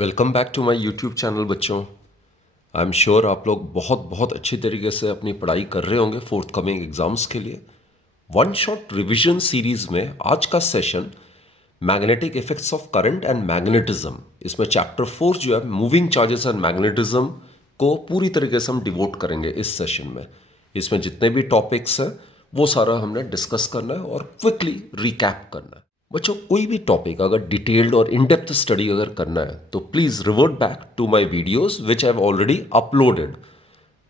Welcome back to my YouTube channel बच्चों। I am sure आप लोग बहुत बहुत अच्छी तरीके से अपनी पढ़ाई कर रहे होंगे फोर्थ कमिंग एग्जाम्स के लिए। वन शॉट रिवीजन सीरीज में आज का session magnetic effects of current and magnetism, इसमें चैप्टर 4 जो है मूविंग चार्जेस एंड मैग्नेटिज्म को पूरी तरीके से हम डिवोट करेंगे इस सेशन में। इसमें जितने भी टॉपिक्स हैं वो सारा हमने डिस्कस करना है और क्विकली रिकैप करना है। बच्चों, कोई भी टॉपिक अगर डिटेल्ड और इन डेप्थ स्टडी अगर करना है तो please revert back to my videos which I have already uploaded.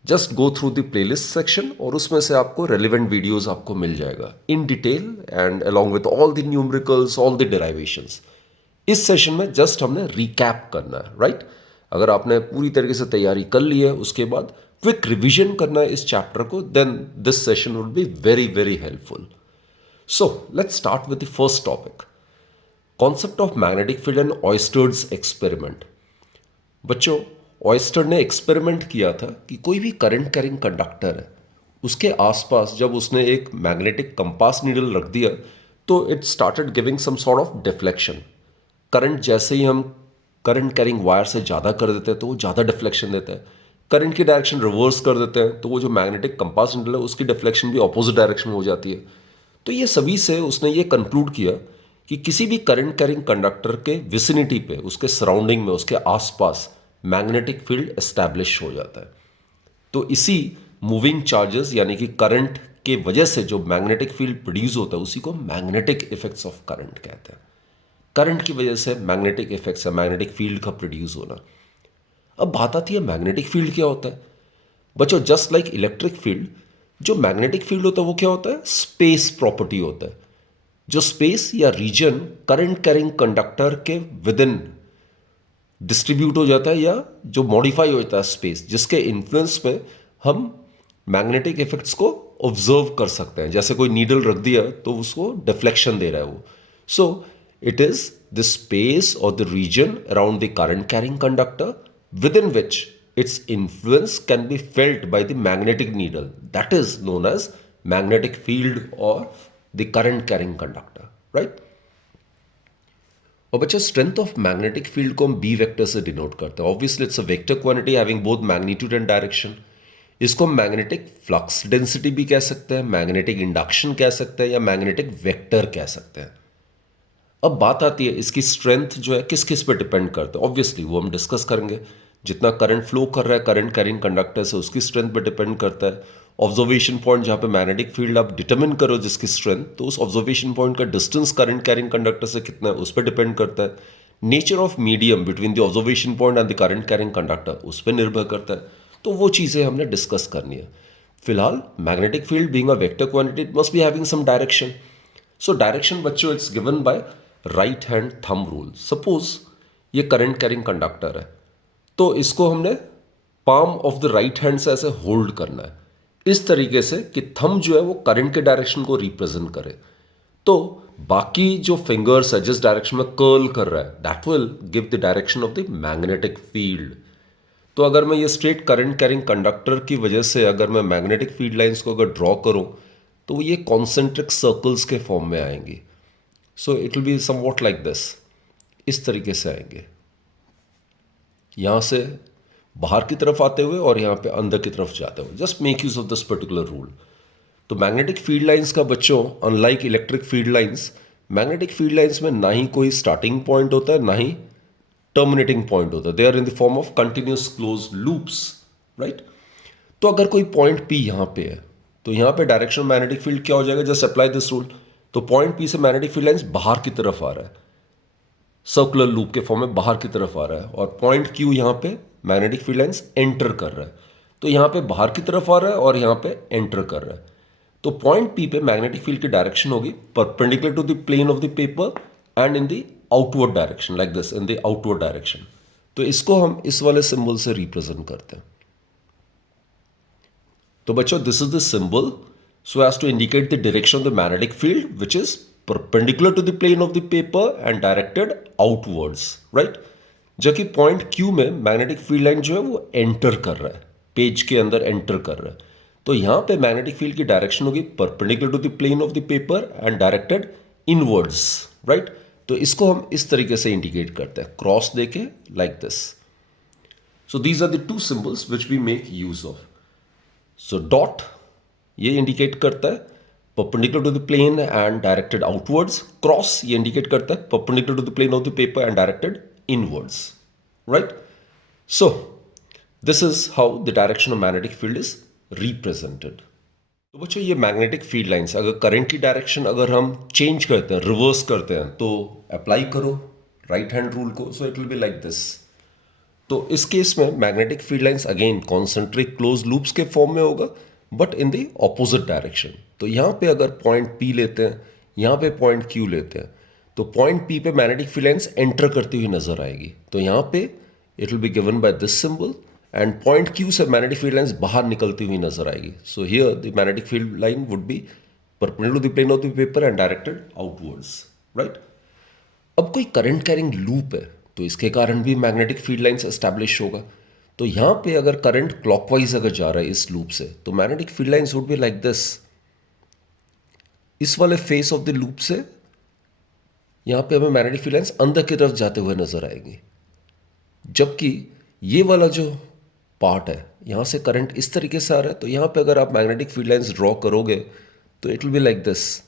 Just go through the playlist section और उसमें से आपको रेलिवेंट वीडियोस आपको मिल जाएगा in detail and along with all the numericals, all the derivations. इस सेशन में just हमने रिकैप करना है, राइट। अगर आपने पूरी तरीके से तैयारी कर ली है, उसके बाद क्विक रिविजन करना है इस चैप्टर को, then this session would be very very helpful. So let's start with the first topic, concept of magnetic field and Oester's experiment। बच्चों, ऑयस्टर ने एक्सपेरिमेंट किया था कि कोई भी करंट कैरिंग कंडक्टर है, उसके आसपास जब उसने एक मैग्नेटिक कंपास नीडल रख दिया तो it started giving some sort of deflection. Current जैसे ही हम करंट कैरिंग वायर से ज़्यादा कर देते हैं तो वो ज़्यादा डिफ्लेक्शन देता है। करंट की डायरेक्शन रिवर्स कर देते हैं तो वो जो मैग्नेटिक कंपास नीडल है उसकी डिफ्लेक्शन भी ऑपोजिट डायरेक्शन में हो जाती है। तो ये सभी से उसने ये कंक्लूड किया कि किसी भी करंट कैरिंग कंडक्टर के विसिनिटी पे, उसके सराउंडिंग में, उसके आसपास मैग्नेटिक फील्ड एस्टैब्लिश हो जाता है। तो इसी मूविंग चार्जेस यानी कि करंट के वजह से जो मैग्नेटिक फील्ड प्रोड्यूस होता है उसी को मैग्नेटिक इफेक्ट्स ऑफ करंट कहते हैं। करंट की वजह से मैग्नेटिक इफेक्ट्स या मैग्नेटिक फील्ड का प्रोड्यूस होना। अब बात आती है मैग्नेटिक फील्ड क्या होता है। बच्चों, जस्ट लाइक इलेक्ट्रिक फील्ड, जो मैग्नेटिक फील्ड होता है वो क्या होता है, स्पेस प्रॉपर्टी होता है। जो स्पेस या रीजन करंट कैरिंग कंडक्टर के विद इन डिस्ट्रीब्यूट हो जाता है या जो मॉडिफाई हो जाता है स्पेस, जिसके इन्फ्लुएंस में हम मैग्नेटिक इफेक्ट्स को ऑब्जर्व कर सकते हैं। जैसे कोई नीडल रख दिया तो उसको डिफ्लेक्शन दे रहा है वो। So it is the space और the region around the current carrying conductor within which its influence can be felt by the magnetic needle, that is known as magnetic field of the current carrying conductor, right। और बच्चा, strength of magnetic field को हम B vector से denote करते हैं। Obviously it's a vector quantity having both magnitude and direction. इसको हम magnetic flux density भी कह सकते हैं, मैग्नेटिक इंडक्शन कह सकते हैं या मैग्नेटिक वेक्टर कह सकते हैं। अब बात आती है इसकी स्ट्रेंथ जो है किस किस पे डिपेंड करते हैं। ऑब्वियसली वो हम डिस्कस करेंगे। जितना करंट फ्लो कर रहा है करंट कैरिंग कंडक्टर से, उसकी स्ट्रेंथ पे डिपेंड करता है। ऑब्जर्वेशन पॉइंट जहाँ पे मैग्नेटिक फील्ड आप डिटरमिन करो जिसकी स्ट्रेंथ, तो उस ऑब्जर्वेशन पॉइंट का डिस्टेंस करंट कैरिंग कंडक्टर से कितना है उस पर डिपेंड करता है। Nature of medium between the observation point and the current carrying conductor उस पर निर्भर करता है। तो वो चीज़ें हमने डिस्कस करनी है। फिलहाल magnetic field being a vector quantity, it must be having some direction. So direction बच्चों it's given by right hand thumb rule. Suppose ये करंट कैरिंग कंडक्टर है तो इसको हमने palm of the right hand से ऐसे होल्ड करना है इस तरीके से कि थंब जो है वो करंट के डायरेक्शन को रिप्रेजेंट करे। तो बाकी जो फिंगर्स है जिस डायरेक्शन में कर्ल कर रहा है that will give the direction of the magnetic field. तो अगर मैं ये स्ट्रेट करंट कैरिंग कंडक्टर की वजह से अगर मैं मैग्नेटिक फील्ड लाइंस को अगर ड्रॉ करूं तो ये कॉन्सेंट्रिक सर्कल्स के फॉर्म में आएंगी। सो it will be somewhat like this, इस तरीके से आएंगे, यहां से बाहर की तरफ आते हुए और यहां पे अंदर की तरफ जाते हुए। Just make use of this particular rule. तो मैग्नेटिक फील्ड लाइंस का बच्चों, unlike electric field lines, magnetic field lines में ना ही कोई स्टार्टिंग पॉइंट होता है ना ही टर्मिनेटिंग पॉइंट होता है। They are in the form of continuous close loops, right. तो अगर कोई पॉइंट पी यहां पे है तो यहां पे डायरेक्शन मैग्नेटिक फील्ड क्या हो जाएगा, जस्ट अप्लाई दिस रूल। तो पॉइंट पी से मैग्नेटिक फील्ड लाइंस बाहर की तरफ आ रहा है, सर्कुलर लूप के फॉर्म में बाहर की तरफ आ रहा है, और पॉइंट क्यू यहां पे मैग्नेटिक फील्ड लाइंस एंटर कर रहा है। तो यहां पे बाहर की तरफ आ रहा है और यहां पे एंटर कर रहा है। तो पॉइंट पी पे मैग्नेटिक फील्ड की डायरेक्शन होगी perpendicular to the plane of the paper and in the outward direction, like this, in the outward direction. तो इसको हम इस वाले सिंबल से रिप्रेजेंट करते हैं। तो बच्चों, this is the symbol so as to indicate the direction of the magnetic field which is perpendicular to the plane of the paper and directed outwards, right। जबकि पॉइंट Q में magnetic field line जो है वो enter कर रहा है, page के अंदर एंटर कर रहा है। तो यहां पे मैग्नेटिक फील्ड की डायरेक्शन होगी perpendicular to the plane of the paper and directed inwards, right. तो इसको हम इस तरीके से इंडिकेट करते हैं, क्रॉस देके like this. So these are the two symbols which we make use of. So dot ये इंडिकेट करता है perpendicular to the plane and directed outwards. Cross ये इंडिकेट करता है perpendicular to the plane of the paper and directed inwards. Right. So this is how the direction of magnetic field is represented. तो बच्चों ये magnetic field lines अगर current की direction अगर हम चेंज करते हैं, रिवर्स करते हैं, तो अप्लाई करो राइट हैंड रूल को. सो it will be like this. तो इस केस में magnetic field lines again concentric close loops के फॉर्म में होगा but in the opposite direction. तो यहाँ पे अगर पॉइंट P लेते हैं, यहाँ पे पॉइंट Q लेते हैं, तो पॉइंट P पे मैग्नेटिक फील्ड लाइंस एंटर करती हुई नजर आएगी. तो यहाँ पे it will be given by this symbol and point Q से मैग्नेटिक फील्ड लाइंस बाहर निकलती हुई नजर आएगी. So here the magnetic field line would be perpendicular to the plane of the paper and directed outwards. Right. अब कोई current carrying loop है तो इसके कारण भी मैग्नेटिक फील्ड लाइंस एस्टैब्लिश होगा. तो यहाँ पे अगर करंट क्लॉकवाइज अगर जा रहा है इस लूप से तो magnetic field lines would be like this. इस वाले फेस ऑफ द लूप से यहाँ पे हमें मैग्नेटिक फील्ड लाइंस अंदर की तरफ जाते हुए नजर आएंगी. जबकि ये वाला जो पार्ट है यहाँ से करंट इस तरीके से आ रहा है. तो यहाँ पे अगर आप मैग्नेटिक फील्ड लाइंस ड्रॉ करोगे तो it will be like this.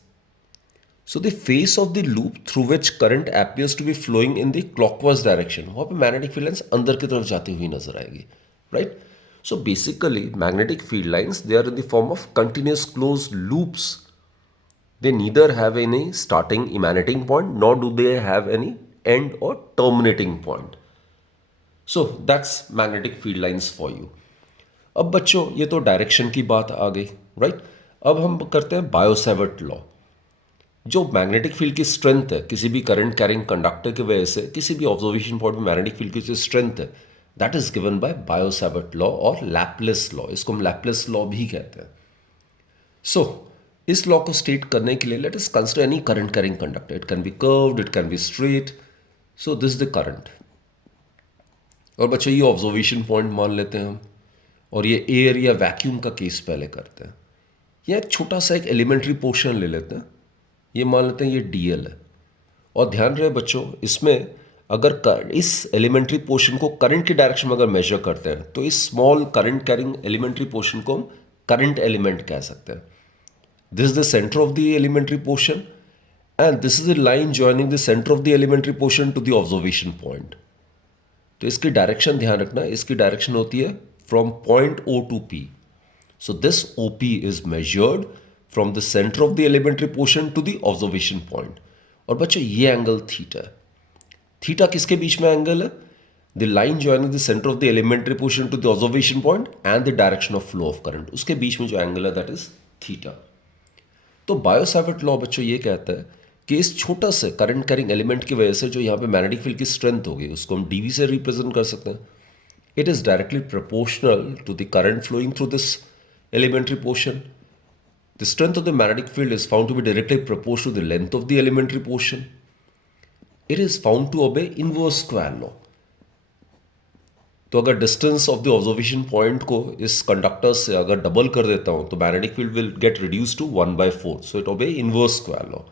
So the face of the loop through which current appears to be flowing in the clockwise direction, वहाँ पे magnetic field lines अंदर की तरफ जाती हुई नजर आएगी. Right? So basically magnetic field lines, they are in the form of continuous closed loops. They neither have any starting emanating point nor do they have any end or terminating point. So that's magnetic field lines for you. अब बच्चों ये तो direction की बात आ गई. Right. अब हम करते हैं बायो-सैवर्ट लॉ. जो मैग्नेटिक फील्ड की स्ट्रेंथ है किसी भी करंट कैरिंग कंडक्टर की वजह से किसी भी ऑब्जर्वेशन पॉइंट में मैग्नेटिक फील्ड की जो स्ट्रेंथ है that is given bye bio-Savart law और लैप्लेस लॉ. इसको हम लैप्लेस लॉ भी कहते हैं. सो इस लॉ को स्टेट करने के लिए late us consider any current carrying conductor. It can B curved, it can be straight. So this the current. और बच्चों ये ऑब्जर्वेशन पॉइंट मान लेते हैं हम और ये एयर या वैक्यूम का केस पहले करते हैं. या एक छोटा सा एक एलिमेंट्री पोर्शन ले लेते हैं. ये मान लेते हैं ये DL है. और ध्यान रहे बच्चों इसमें अगर इस एलिमेंट्री पोर्शन को करंट की डायरेक्शन में अगर मेजर करते हैं तो इस small current carrying elementary portion को हम करंट एलिमेंट कह सकते हैं. This is the centre of the elementary portion and this is the line joining the centre of the elementary portion to the observation point. तो इसकी direction ध्यान रखना, इसकी डायरेक्शन होती है from point O to P. So this OP is measured from the center of the elementary portion to the observation point. और बच्चों ये एंगल थीटा है. थीटा किसके बीच में एंगल है? The line joining the center of the elementary portion to the observation point and the direction of flow of current. उसके बीच में जो एंगल है that is थीटा. तो बायो-सैवर्ट लॉ बच्चों ये कहता है कि इस छोटा से करंट कैरिंग एलिमेंट की वजह से जो यहाँ पे मैग्नेटिक फील्ड की स्ट्रेंथ होगी उसको हम dV से रिप्रेजेंट कर सकते हैं. It is directly proportional to the current flowing through this elementary portion. The strength of the magnetic field is found to be directly proportional to the length of the elementary portion. It is found to obey inverse square law. तो अगर distance of the observation point को इस conductor से अगर double कर देता हूं तो magnetic field will get reduce to 1/4. So it obey inverse square law.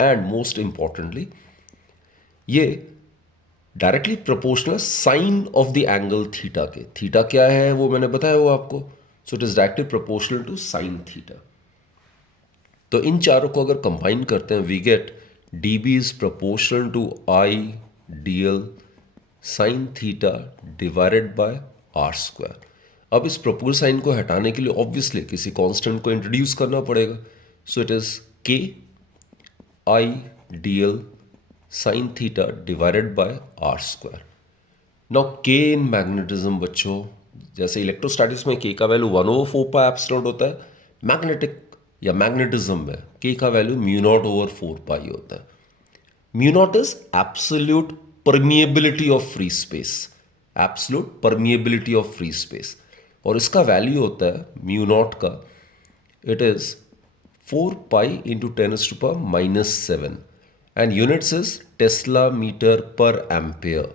And most importantly ये directly proportional sine of the angle theta के. थीटा क्या है वो मैंने बताया वो आपको. So it is directly proportional to sine theta. तो इन चारों को अगर कंबाइन करते हैं we get DB is proportional to I/dl sine theta divided by r². अब इस प्रोपोर्शनल साइन को हटाने के लिए ऑब्वियसली किसी कांस्टेंट को इंट्रोड्यूस करना पड़ेगा. सो it is K I/dl sine theta divided by r². Now K in magnetism बच्चों जैसे इलेक्ट्रोस्टैटिक्स में K का वैल्यू 1/4πε होता है. मैग्नेटिक या मैग्नेटिज्म में K का वैल्यू μ0/4π होता है. μ0 is absolute permeability of free space. Absolute permeability of free space. और इसका वैल्यू होता है μ0 का it is 4π × 10⁻⁻⁷ and units is tesla metre per ampere.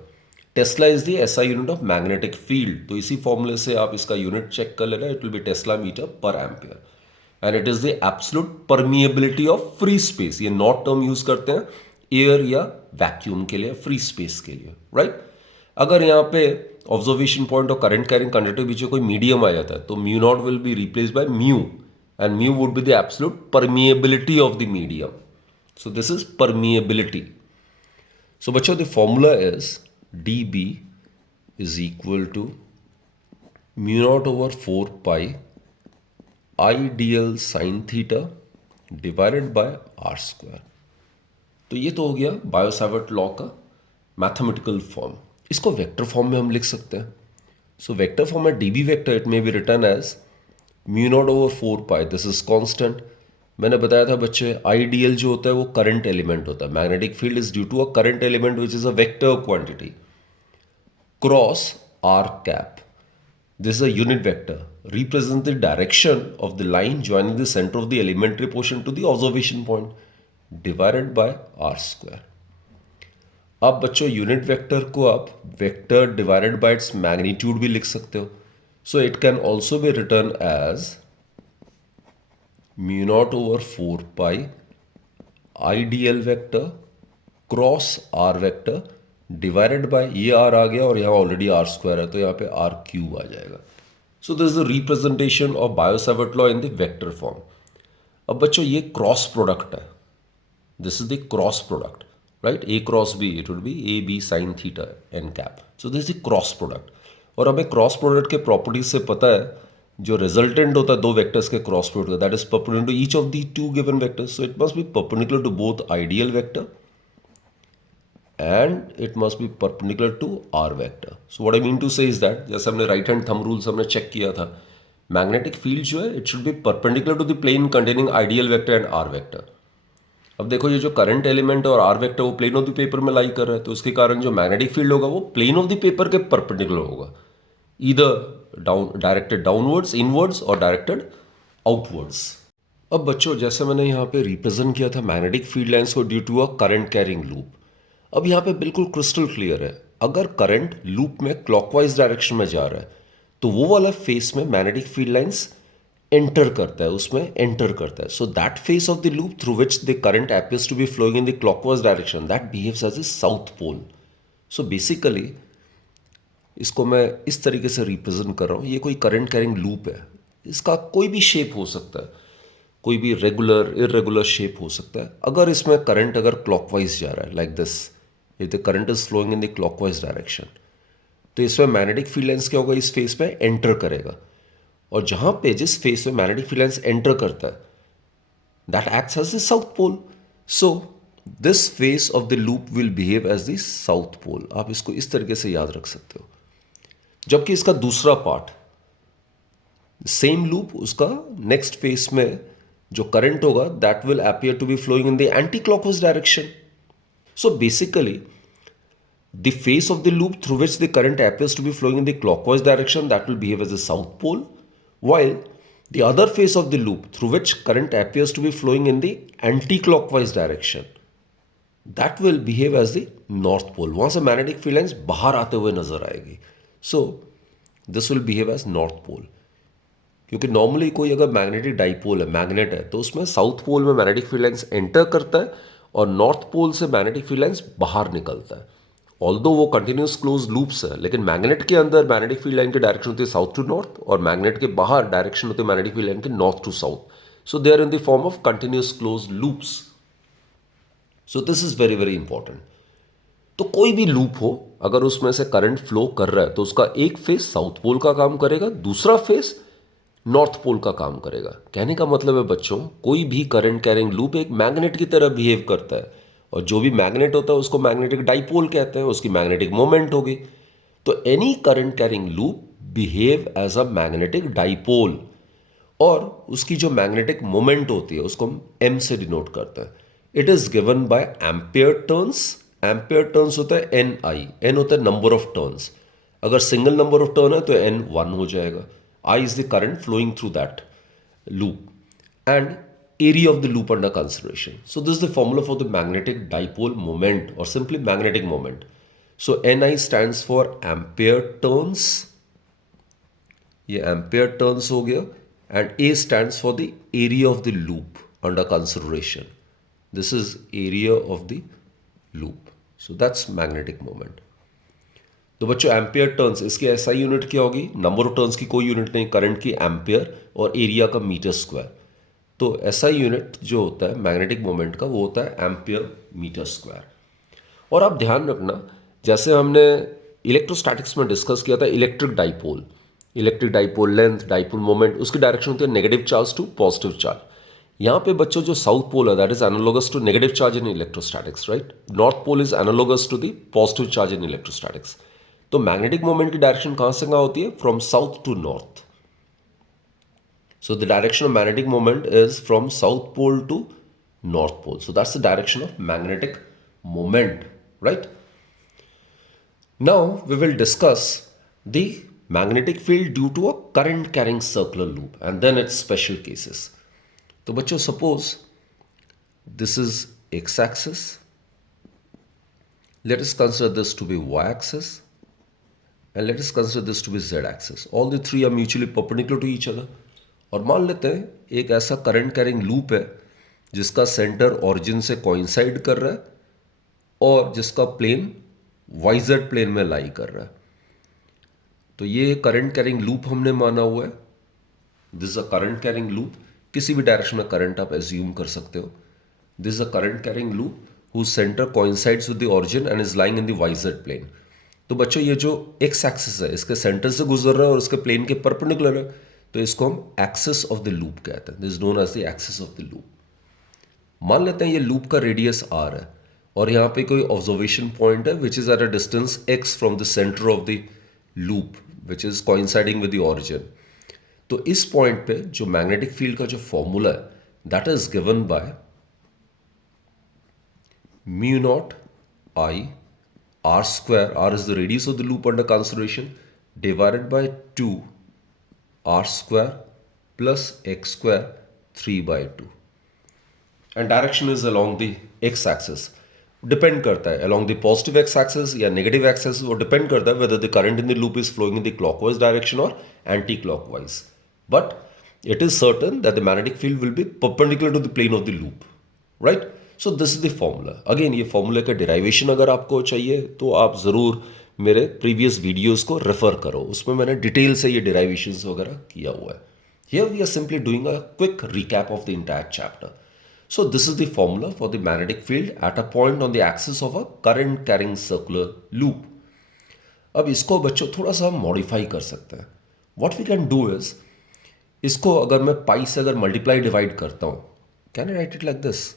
Tesla is the SI unit of magnetic field. तो इसी फॉर्मूले से आप इसका यूनिट चेक कर लेना. It will be tesla metre per ampere. And it is the absolute permeability of free space. ये nought term use करते हैं एयर या वैक्यूम के लिए, फ्री स्पेस के लिए, राइट। अगर यहाँ पे ऑब्जर्वेशन पॉइंट और करंट कैरिंग कंडक्टर के बीच में कोई मीडियम आ जाता है तो mu not will be replace by mu, and mu would be the absolute permeability of the medium. So this is permeability. So बच्चों the formula is dB is equal to mu naught over 4 pi I dl sin theta divided by r square. तो ये तो हो गया Biot Savart law का mathematical form. इसको vector form में हम लिख सकते हैं. सो वेक्टर फॉर्म में dB vector it may be written as mu nought over 4 pi, this is constant. मैंने बताया था बच्चे आईडीएल जो होता है वो करंट एलिमेंट होता है. Magnetic field is due to a current element which is a vector quantity cross R cap. This is a unit vector represent the direction of the line joining the centre of the elementary portion to the observation point divided by R square. अब बच्चों unit vector को आप vector divided by its magnitude भी लिख सकते हो. So it can also be written as mu nought over 4 pi I D L vector cross R vector divided by, ये R आ गया और यहाँ ऑलरेडी आर स्क्वायर है तो यहाँ पे आर क्यूब आ जाएगा. So this is the representation of Biot Savart law in the vector form. अब बच्चों ये क्रॉस प्रोडक्ट है, this is the cross product, right. A cross B it would be A B sine theta N cap. So this is the cross product. और हमें cross product के properties से पता है जो रिजल्टेंट होता है दो वेक्टर्स के क्रॉस प्रोडक्ट का, that is perpendicular to each of the two given vectors. So it must be perpendicular to both ideal vector and it must be perpendicular to r vector. So what I mean to say is that, जैसे हमने right hand thumb rules हमने check किया था, magnetic field जो है it should be perpendicular to the plane containing ideal vector and r vector. अब देखो ये जो करंट एलिमेंट है और आर वेक्टर वो प्लेन ऑफ द पेपर में लाई कर रहा है, तो उसके कारण जो मैग्नेटिक फील्ड होगा वो प्लेन ऑफ द पेपर के परपेंडिकुलर होगा, either down directed downwards inwards और डायरेक्टेड आउटवर्ड्स. अब बच्चों जैसे मैंने यहाँ पे रिप्रेजेंट किया था मैग्नेटिक फील्ड लाइंस को due to a current carrying loop. अब यहाँ पे बिल्कुल क्रिस्टल क्लियर है, अगर करंट लूप में क्लॉकवाइज डायरेक्शन में जा रहा है तो वो वाला फेस में मैग्नेटिक फील्ड लाइंस एंटर करता है, उसमें एंटर करता है. So that face of the loop through which the current appears to be flowing in the clockwise direction that behaves as a south pole. So basically इसको मैं इस तरीके से रिप्रेजेंट कर रहा हूँ. ये कोई करंट कैरिंग लूप है, इसका कोई भी शेप हो सकता है, कोई भी रेगुलर इरेगुलर शेप हो सकता है. अगर इसमें करंट अगर क्लॉकवाइज जा रहा है like this, if the current is flowing in the clockwise direction, तो इसमें मैग्नेटिक फील्ड लाइंस क्या होगा, इस फेस पे एंटर करेगा. और जहां पे जिस फेस में मैग्नेटिक फील्ड लाइंस एंटर करता है that acts as the south pole. So this face of the loop will behave as the south pole. आप इसको इस तरीके से याद रख सकते हो. जबकि इसका दूसरा पार्ट सेम लूप, उसका नेक्स्ट फेस में जो करंट होगा that will appear to be flowing in the anti clockwise direction. So basically the face of the loop through which the current appears to be flowing in the clockwise direction that will behave as the south pole, while the other face of the loop through which current appears to be flowing in the anti-clockwise direction that will behave as the north pole. वहाँ से magnetic field lines बाहर आते हुए नजर आएगी. So this will behave as north pole. क्योंकि normally कोई अगर मैग्नेटिक डाइपोल है, मैग्नेट है, तो उसमें साउथ पोल में मैग्नेटिक फील्ड लाइंस एंटर करता है और नॉर्थ पोल से मैग्नेटिक फील्ड लाइंस बाहर निकलता है. ऑल्दो वो कंटिन्यूस क्लोज लूप्स है, लेकिन मैग्नेट के अंदर मैग्नेटिक फील्ड लाइन की डायरेक्शन होती है साउथ टू नॉर्थ और मैग्नेट के बाहर डायरेक्शन होती है मैग्नेटिक फील्ड लाइन के north to south. So they are in the form of continuous close loops. So this is very very important. तो कोई भी लूप हो, अगर उसमें से करंट फ्लो कर रहा है तो उसका एक फेस साउथ पोल का काम करेगा, दूसरा फेस नॉर्थ पोल का काम करेगा. कहने का मतलब है बच्चों, कोई भी करंट कैरिंग लूप एक मैग्नेट की तरह बिहेव करता है और जो भी मैग्नेट होता है उसको मैग्नेटिक डाइपोल कहते हैं, उसकी मैग्नेटिक मोमेंट होगी. तो any current carrying loop behave as a magnetic dipole और उसकी जो मैग्नेटिक मोमेंट होती है उसको हम एम से डिनोट करते हैं. It is given by ampere turns. Ampere turns होता है एन आई, एन होता है नंबर ऑफ टर्न्स. अगर सिंगल नंबर ऑफ टर्न है तो एन 1 हो जाएगा. I is the current flowing through that loop and area of the loop under consideration. So this is the formula for the magnetic dipole moment or simply magnetic moment. So Ni stands for ampere turns. ये ampere turns हो गया and A stands for the area of the loop under consideration. This is area of the loop. So that's magnetic moment. तो बच्चों ampere turns, इसकी SI unit क्या होगी? Number of turns की कोई यूनिट नहीं, करंट की एम्पियर और एरिया का मीटर स्क्वायर. तो एसआई यूनिट जो होता है मैग्नेटिक मोमेंट का वो होता है एम्पियर मीटर स्क्वायर. और आप ध्यान रखना, जैसे हमने इलेक्ट्रोस्टैटिक्स में डिस्कस किया था electric dipole length, dipole moment, उसकी डायरेक्शन होती है negative charge to positive charge. यहाँ पे बच्चों जो साउथ पोल है that is analogous to negative charge in electrostatics, right. North pole is analogous to the positive charge in electrostatics. तो magnetic moment की डायरेक्शन कहाँ से कहाँ होती है? From south to north. So the direction of magnetic moment is from south pole to north pole. So that's the direction of magnetic moment, right? Now we will discuss the magnetic field due to a current carrying circular loop and then its special cases. तो बच्चों suppose this is x axis. Let us consider this to be y axis and let us consider this to be z axis. All the three are mutually perpendicular to each other. और मान लेते हैं एक ऐसा current carrying loop है जिसका centre origin से coincide कर रहा है और जिसका प्लेन वाइजेड प्लेन में लाई कर रहा है. तो ये करंट कैरिंग लूप हमने माना हुआ है. This is a current carrying loop. किसी भी डायरेक्शन में करंट आप एज्यूम कर सकते हो. This is a current carrying loop whose centre coincides with the origin and is lying in the y z plane. तो बच्चों ये जो एक्स एक्सिस है इसके सेंटर से गुजर रहा है और इसके प्लेन के परपेंडिकुलर है, तो इसको हम एक्सिस ऑफ द लूप कहते हैं. This is known as the axis of the loop. मान लेते हैं ये लूप का रेडियस r है और यहाँ पे कोई ऑब्जर्वेशन पॉइंट है which is at a distance x from the centre of the loop which is coinciding with the origin. तो इस पॉइंट पे जो मैग्नेटिक फील्ड का जो फॉर्मूला है that is given by mu naught I r square, r is the radius of the loop under consideration, divided by 2 r square plus x square 3 by 2. And direction is along the x axis. Depend करता है along the positive x axis या negative axis, वो depend करता है whether the current in the loop is flowing in the clockwise direction or anti-clockwise. But it is certain that the magnetic field will be perpendicular to the plane of the loop, right? So this is the formula. Again ये फॉर्मूले का derivation अगर आपको चाहिए तो आप ज़रूर मेरे प्रीवियस वीडियोस को रेफर करो, उसमें मैंने डिटेल से ये डिराइवेशंस वगैरह किया हुआ है. Here we are simply doing a quick recap of the entire chapter. So this is the formula for the magnetic field at a point on the axis of a current carrying circular loop. अब इसको बच्चों थोड़ा सा modify कर सकते हैं. What we can do is, इसको अगर मैं पाई से अगर मल्टीप्लाई डिवाइड करता हूँ, can I write it like this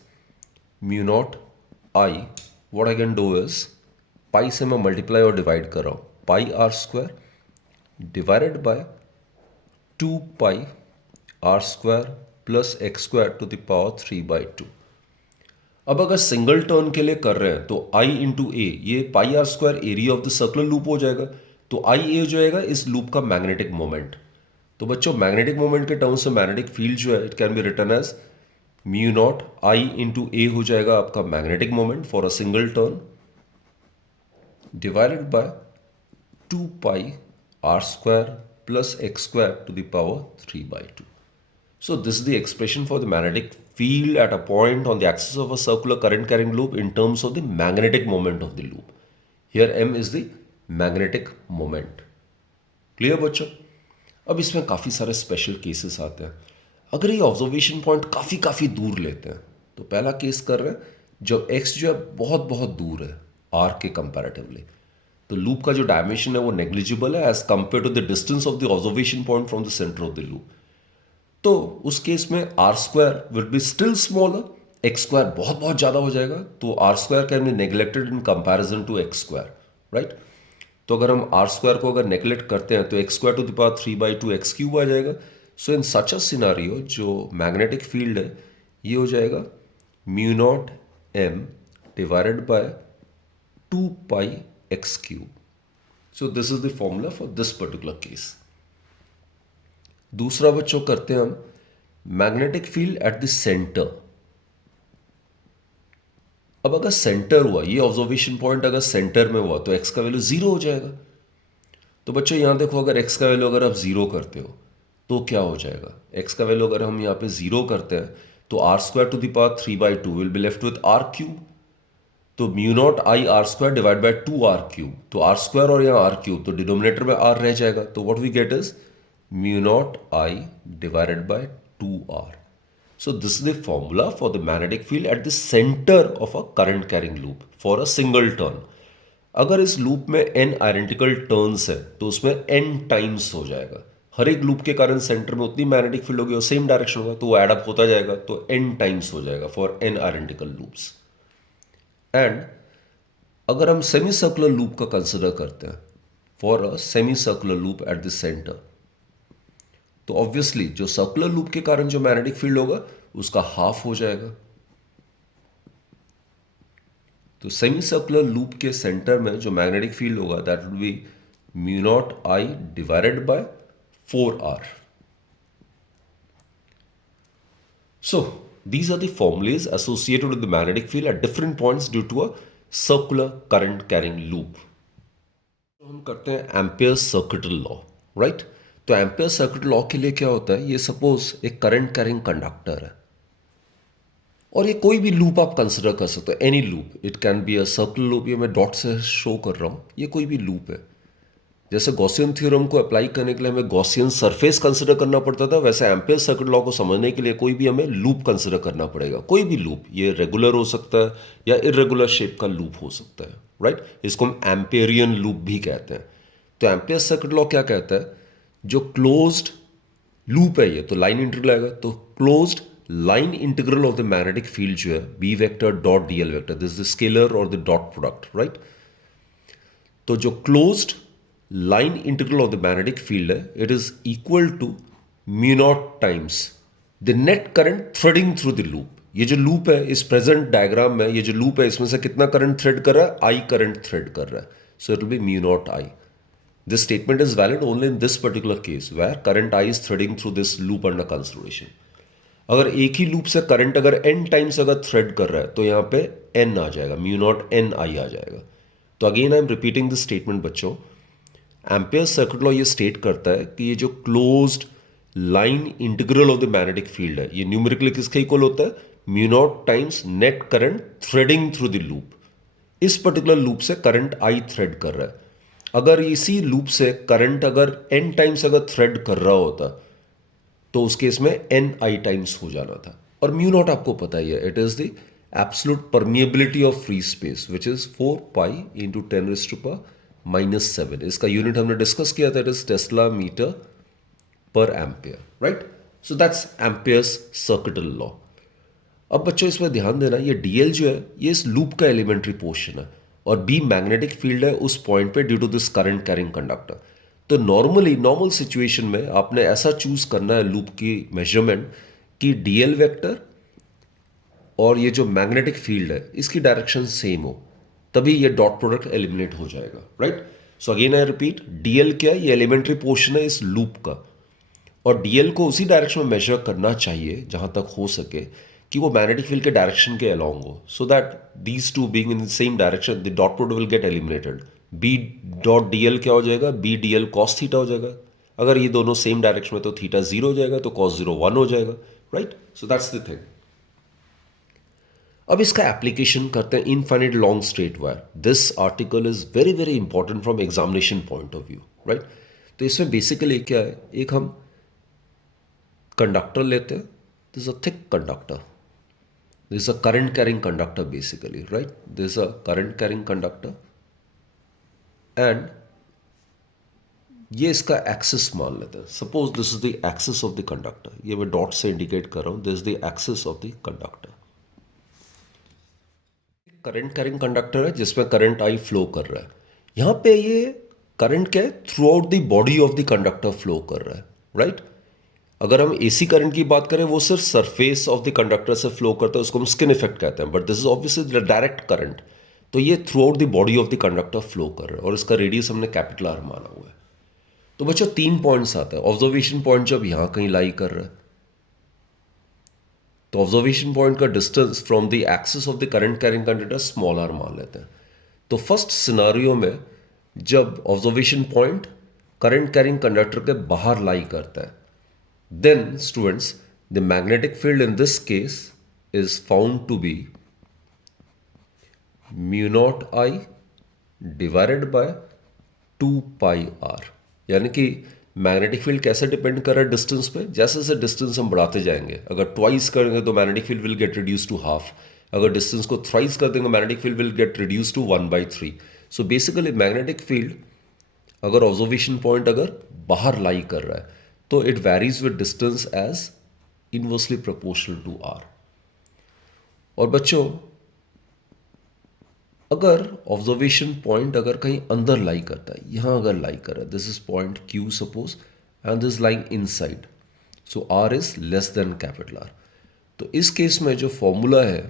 mu naught I. What I can do is pi से मैं मल्टीप्लाई और डिवाइड कर रहा हूँ, pi R square divided by 2 pi R square plus X square to the power 3 by 2. अब अगर single turn के लिए कर रहे हैं तो आई इंटू ए, ये pi R square area of the circular loop हो जाएगा. तो आई ए जो आएगा इस लूप का मैग्नेटिक मोमेंट. तो बच्चों मैग्नेटिक मोमेंट के टर्म्स से मैग्नेटिक फील्ड जो है it can be written as mu naught I into A हो जाएगा आपका magnetic moment for a single turn divided by 2 pi R square plus X square to the power 3 by 2. So this is the expression for the magnetic field at a point on the axis of a circular current carrying loop in terms of the magnetic moment of the loop. Here m is the magnetic moment. Clear बच्चों? अब इसमें काफ़ी सारे special cases आते हैं. अगर ये observation point काफ़ी दूर लेते हैं तो पहला केस कर रहे हैं जब x जो है बहुत दूर है r के कंपैरेटिवली, तो लूप का जो डायमेंशन है वो नेग्लिजिबल है as compare to the distance of the observation point from the centre of the loop. तो उस केस में r square will be still smaller, x square बहुत ज़्यादा हो जाएगा. तो are square can be neglected in comparison to x square, right. तो अगर हम आर स्क्वायर को अगर नेग्लेक्ट करते हैं तो X square to the power 3 by 2 X cube आ जाएगा. So in such a scenario जो मैग्नेटिक फील्ड है ये हो जाएगा mu naught M divided by 2 pi X cube. So this is the formula for this particular case. दूसरा बच्चों करते हैं हम magnetic field at the centre. अब अगर सेंटर हुआ, ये ऑब्जर्वेशन पॉइंट अगर सेंटर में हुआ तो एक्स का वैल्यू 0 हो जाएगा. तो बच्चों यहां देखो अगर एक्स का वैल्यू अगर आप 0 करते हो तो क्या हो जाएगा. एक्स का वैल्यू अगर हम यहां पे 0 करते हैं तो are square to the power 3 by 2 will be left with R cube. तो mu naught I R square divide by 2r³ तो आर स्क्वायर और यहाँ r³ तो डिनोमिनेटर में r रह जाएगा तो what we get is mu naught I divided by 2r. So this is the formula for the magnetic field at the center of a current carrying loop for a single turn. अगर इस loop में n identical turns है तो उसमें n times हो जाएगा. हर एक loop के कारण सेंटर में उतनी मैग्नेटिक फील्ड होगी और सेम डायरेक्शन होगा तो वो एड अप होता जाएगा तो n टाइम्स हो जाएगा for n identical loops. And अगर हम सेमी सर्कुलर लूप का कंसिडर करते हैं for a semi circular loop eight the centre तो ऑब्वियसली जो सर्कुलर लूप के कारण जो मैग्नेटिक फील्ड होगा उसका हाफ हो जाएगा. तो सेमी सर्कुलर लूप के सेंटर में जो मैग्नेटिक फील्ड होगा that will B mu naught I divided bye 4r. So these are the formulas associated with the magnetic field at different points due to a circular current carrying loop. तो हम करते हैं ampere circuital law, right. तो ampere circuital law के लिए क्या होता है, ये सपोज एक करंट कैरिंग कंडक्टर है और ये कोई भी लूप आप कंसिडर कर सकते हो, any loop. It can be a circular loop, ये मैं डॉट से शो कर रहा हूँ, ये कोई भी लूप है. जैसे गॉसियन थ्योरम को अप्लाई करने के लिए हमें गॉसियन सरफेस कंसिडर करना पड़ता था, वैसे एम्पियर सर्किट लॉ को समझने के लिए कोई भी हमें लूप कंसिडर करना पड़ेगा. कोई भी लूप, ये रेगुलर हो सकता है या इरेगुलर शेप का लूप हो सकता है, राइट. इसको हम एम्पेरियन लूप भी कहते हैं. तो एम्पियर सर्किट लॉ क्या कहता है, जो क्लोज्ड लूप है ये तो लाइन इंटीग्रल आएगा, तो closed line integral of the magnetic field जो है B vector dot DL vector, this is the scalar और द डॉट प्रोडक्ट, राइट. तो जो closed line integral of the magnetic field है it is equal to mu naught times the net current threading through the loop. ये जो loop है इस present diagram में, ये जो लूप है इसमें से कितना करंट थ्रेड कर रहा है, आई करंट थ्रेड कर रहा है. So it will B mu naught I. This statement is valid only in this particular case where current I is threading through this loop under consideration. अगर एक ही loop से current अगर n times अगर thread कर रहा है तो यहाँ पे n आ जाएगा, म्यू नॉट n आई आ जाएगा. तो again I am repeating this statement बच्चों. एम्पियर सर्किट लॉ ये स्टेट करता है कि ये जो closed line integral of the magnetic field है ये न्यूमेरिकली किसके इक्वल होता है, mu naught times net current threading through the loop. इस पर्टिकुलर लूप से करंट आई थ्रेड कर रहा है. अगर इसी लूप से करंट अगर n टाइम्स अगर थ्रेड कर रहा होता तो उस केस में n आई टाइम्स हो जाना था. और म्यू नॉट आपको पता ही है, it is the absolute permeability of free space which is 4 pi into 10⁻⁻⁷. इसका यूनिट हमने डिस्कस किया था, इट इज टेस्ला मीटर पर ampere, right. So that's amperes circuital law. अब बच्चों इसमें ध्यान देना, ये डीएल जो है ये इस लूप का एलिमेंट्री पोर्शन है और बी मैग्नेटिक फील्ड है उस पॉइंट पे due to this current carrying conductor. तो नॉर्मल सिचुएशन में आपने ऐसा चूज करना है लूप की मेजरमेंट कि डीएल वेक्टर और ये जो मैग्नेटिक फील्ड है इसकी डायरेक्शन सेम हो, तभी ये डॉट प्रोडक्ट एलिमिनेट हो जाएगा, right. So again I repeat, DL क्या है, ये एलिमेंट्री पोर्शन है इस लूप का और डीएल को उसी डायरेक्शन में मेजर करना चाहिए जहां तक हो सके कि वो मैग्नेटिक फील्ड के डायरेक्शन के अलोंग हो, so that these two being in the same direction the dot product will get eliminated. B dot dl क्या हो जाएगा, बी डीएल कॉस थीटा हो जाएगा. अगर ये दोनों सेम डायरेक्शन में तो थीटा 0 हो जाएगा, तो कॉस 0 1 हो जाएगा, right. So that's the thing. अब इसका एप्लीकेशन करते हैं infinite long straight wire. This article is very very important from examination point of view, right. तो इसमें बेसिकली क्या है, एक हम कंडक्टर लेते हैं, this a thick conductor. This is a current carrying conductor basically, right? This is a current carrying conductor and ये इसका एक्सिस मान लेते हैं. Suppose this is the axis of the conductor, ये मैं डॉट से इंडिकेट कर रहा हूं, this is the axis of the conductor. Current carrying conductor है जिसमें करंट आई फ्लो कर रहा है. यहां पे ये करंट क्या है, through out the body of the conductor flow कर रहा है, राइट. अगर हम एसी करंट की बात करें वो सिर्फ सरफेस ऑफ द कंडक्टर से फ्लो करता है, उसको हम स्किन इफेक्ट कहते हैं, but this is obviously direct current. तो ये through out the body of the conductor flow कर रहा है और इसका रेडियस हमने कैपिटल आर माना हुआ है. तो बच्चों 3 पॉइंट्स आते हैं. ऑब्जर्वेशन पॉइंट जब यहां कहीं लाई कर रहा है तो ऑब्जर्वेशन पॉइंट का distance from the axis of the current carrying conductor small r मान लेते हैं. तो फर्स्ट सिनारियो में जब observation point current carrying conductor के बाहर लाई करता है, then students the magnetic field in this case is found to be mu naught I divided by 2 pi r. यानी कि मैग्नेटिक फील्ड कैसे डिपेंड कर रहा है डिस्टेंस पे, जैसे जैसे डिस्टेंस हम बढ़ाते जाएंगे, अगर ट्वाइस करेंगे तो magnetic field will get reduce to half, अगर डिस्टेंस को थ्राइस कर देंगे magnetic field will get reduce to 1/3। So basically magnetic field अगर ऑब्जर्वेशन पॉइंट अगर बाहर लाई कर रहा है तो it varies with distance as inversely proportional to r. और बच्चों अगर ऑब्जर्वेशन पॉइंट अगर कहीं अंदर लाई करता है, यहां अगर लाई कर रहा है, this is point q suppose and this lying inside, so r is less than capital R. तो इस केस में जो फॉर्मूला है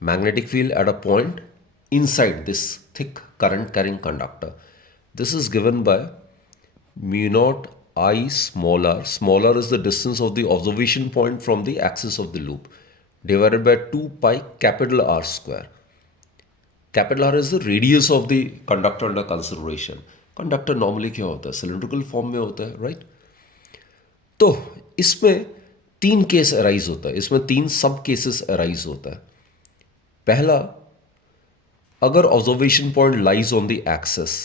magnetic field at a point inside this thick current carrying conductor, this is given by mu naught I small r. Small r is the distance of the observation point from the axis of the loop divided by 2 pi capital R square. Capital R is the radius of the conductor under consideration. Conductor normally क्या होता है, cylindrical form में होता है, right. तो इसमें 3 case arise होता है, इसमें 3 सब केसेस अराइज होता है। पहला, अगर observation point lies on the axis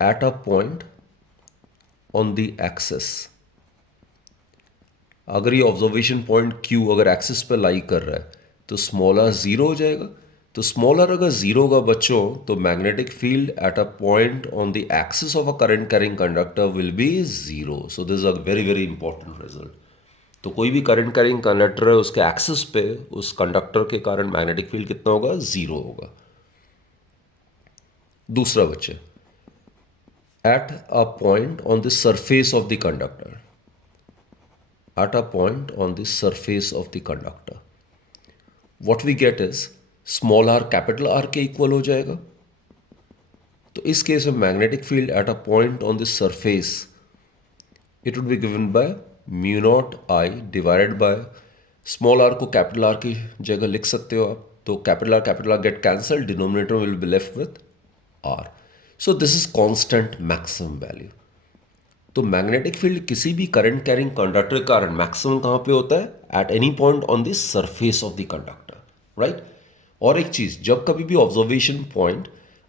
at a point on the axis, अगर ये ऑब्जर्वेशन पॉइंट Q अगर एक्सिस पे लाई कर रहा है तो स्मॉल आर जीरो हो जाएगा। तो स्मॉल आर अगर जीरो होगा बच्चों तो magnetic field at a point on the axis of a current carrying conductor will be zero. So this is a very very important result. तो कोई भी करंट कैरिंग कंडक्टर है उसके एक्सिस पे उस कंडक्टर के कारण मैग्नेटिक फील्ड कितना होगा, जीरो होगा। दूसरा बच्चे, eight a point on the surface of the conductor, at a point on the surface of the conductor, what we get is small r capital R के इक्वल हो जाएगा। तो इस केस में magnetic field at a point on the surface it would be given by mu naught I divided by small r को capital R की जगह लिख सकते हो आप, तो capital R get cancel, denominator will be left with r. So this is constant maximum value. तो magnetic field किसी भी करंट कैरिंग कंडक्टर के कारण मैक्सिमम कहां पे होता है, at any point on the surface of the conductor, right. और एक चीज, जब कभी भी ऑब्जर्वेशन पॉइंट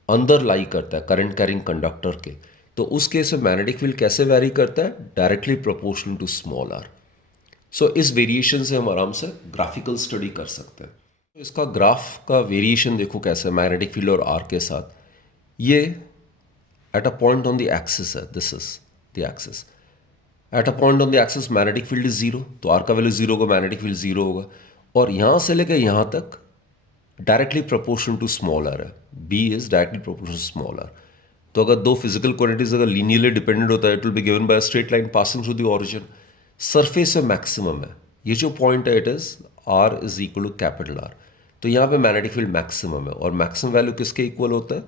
अंदर लाई करता है करंट कैरिंग कंडक्टर के, तो उस केस में मैग्नेटिक फील्ड कैसे वैरी करता है, directly proportional to small R. So इस वेरिएशन से हम आराम से ग्राफिकल स्टडी कर सकते हैं। तो इसका ग्राफ का वेरिएशन देखो कैसे मैग्नेटिक फील्ड और आर के साथ। ये at a point on the axis है, this is the axis. At a point on the axis magnetic field is zero, तो आर का वैल्यू जीरो होगा, मैग्नेटिक फील्ड जीरो होगा। और यहां से लेकर यहां तक directly proportional to small R है, B is directly proportional to small R. तो अगर दो फिजिकल क्वांटिटीज अगर लीनियरली डिपेंडेंट होता है it will be given by straight line passing through the origin. Surface में मैक्सिमम है, ये जो पॉइंट है it is r is equal to capital R. तो यहां पे मैग्नेटिक फील्ड मैक्सिमम है और मैक्सिमम वैल्यू किसके इक्वल होता है,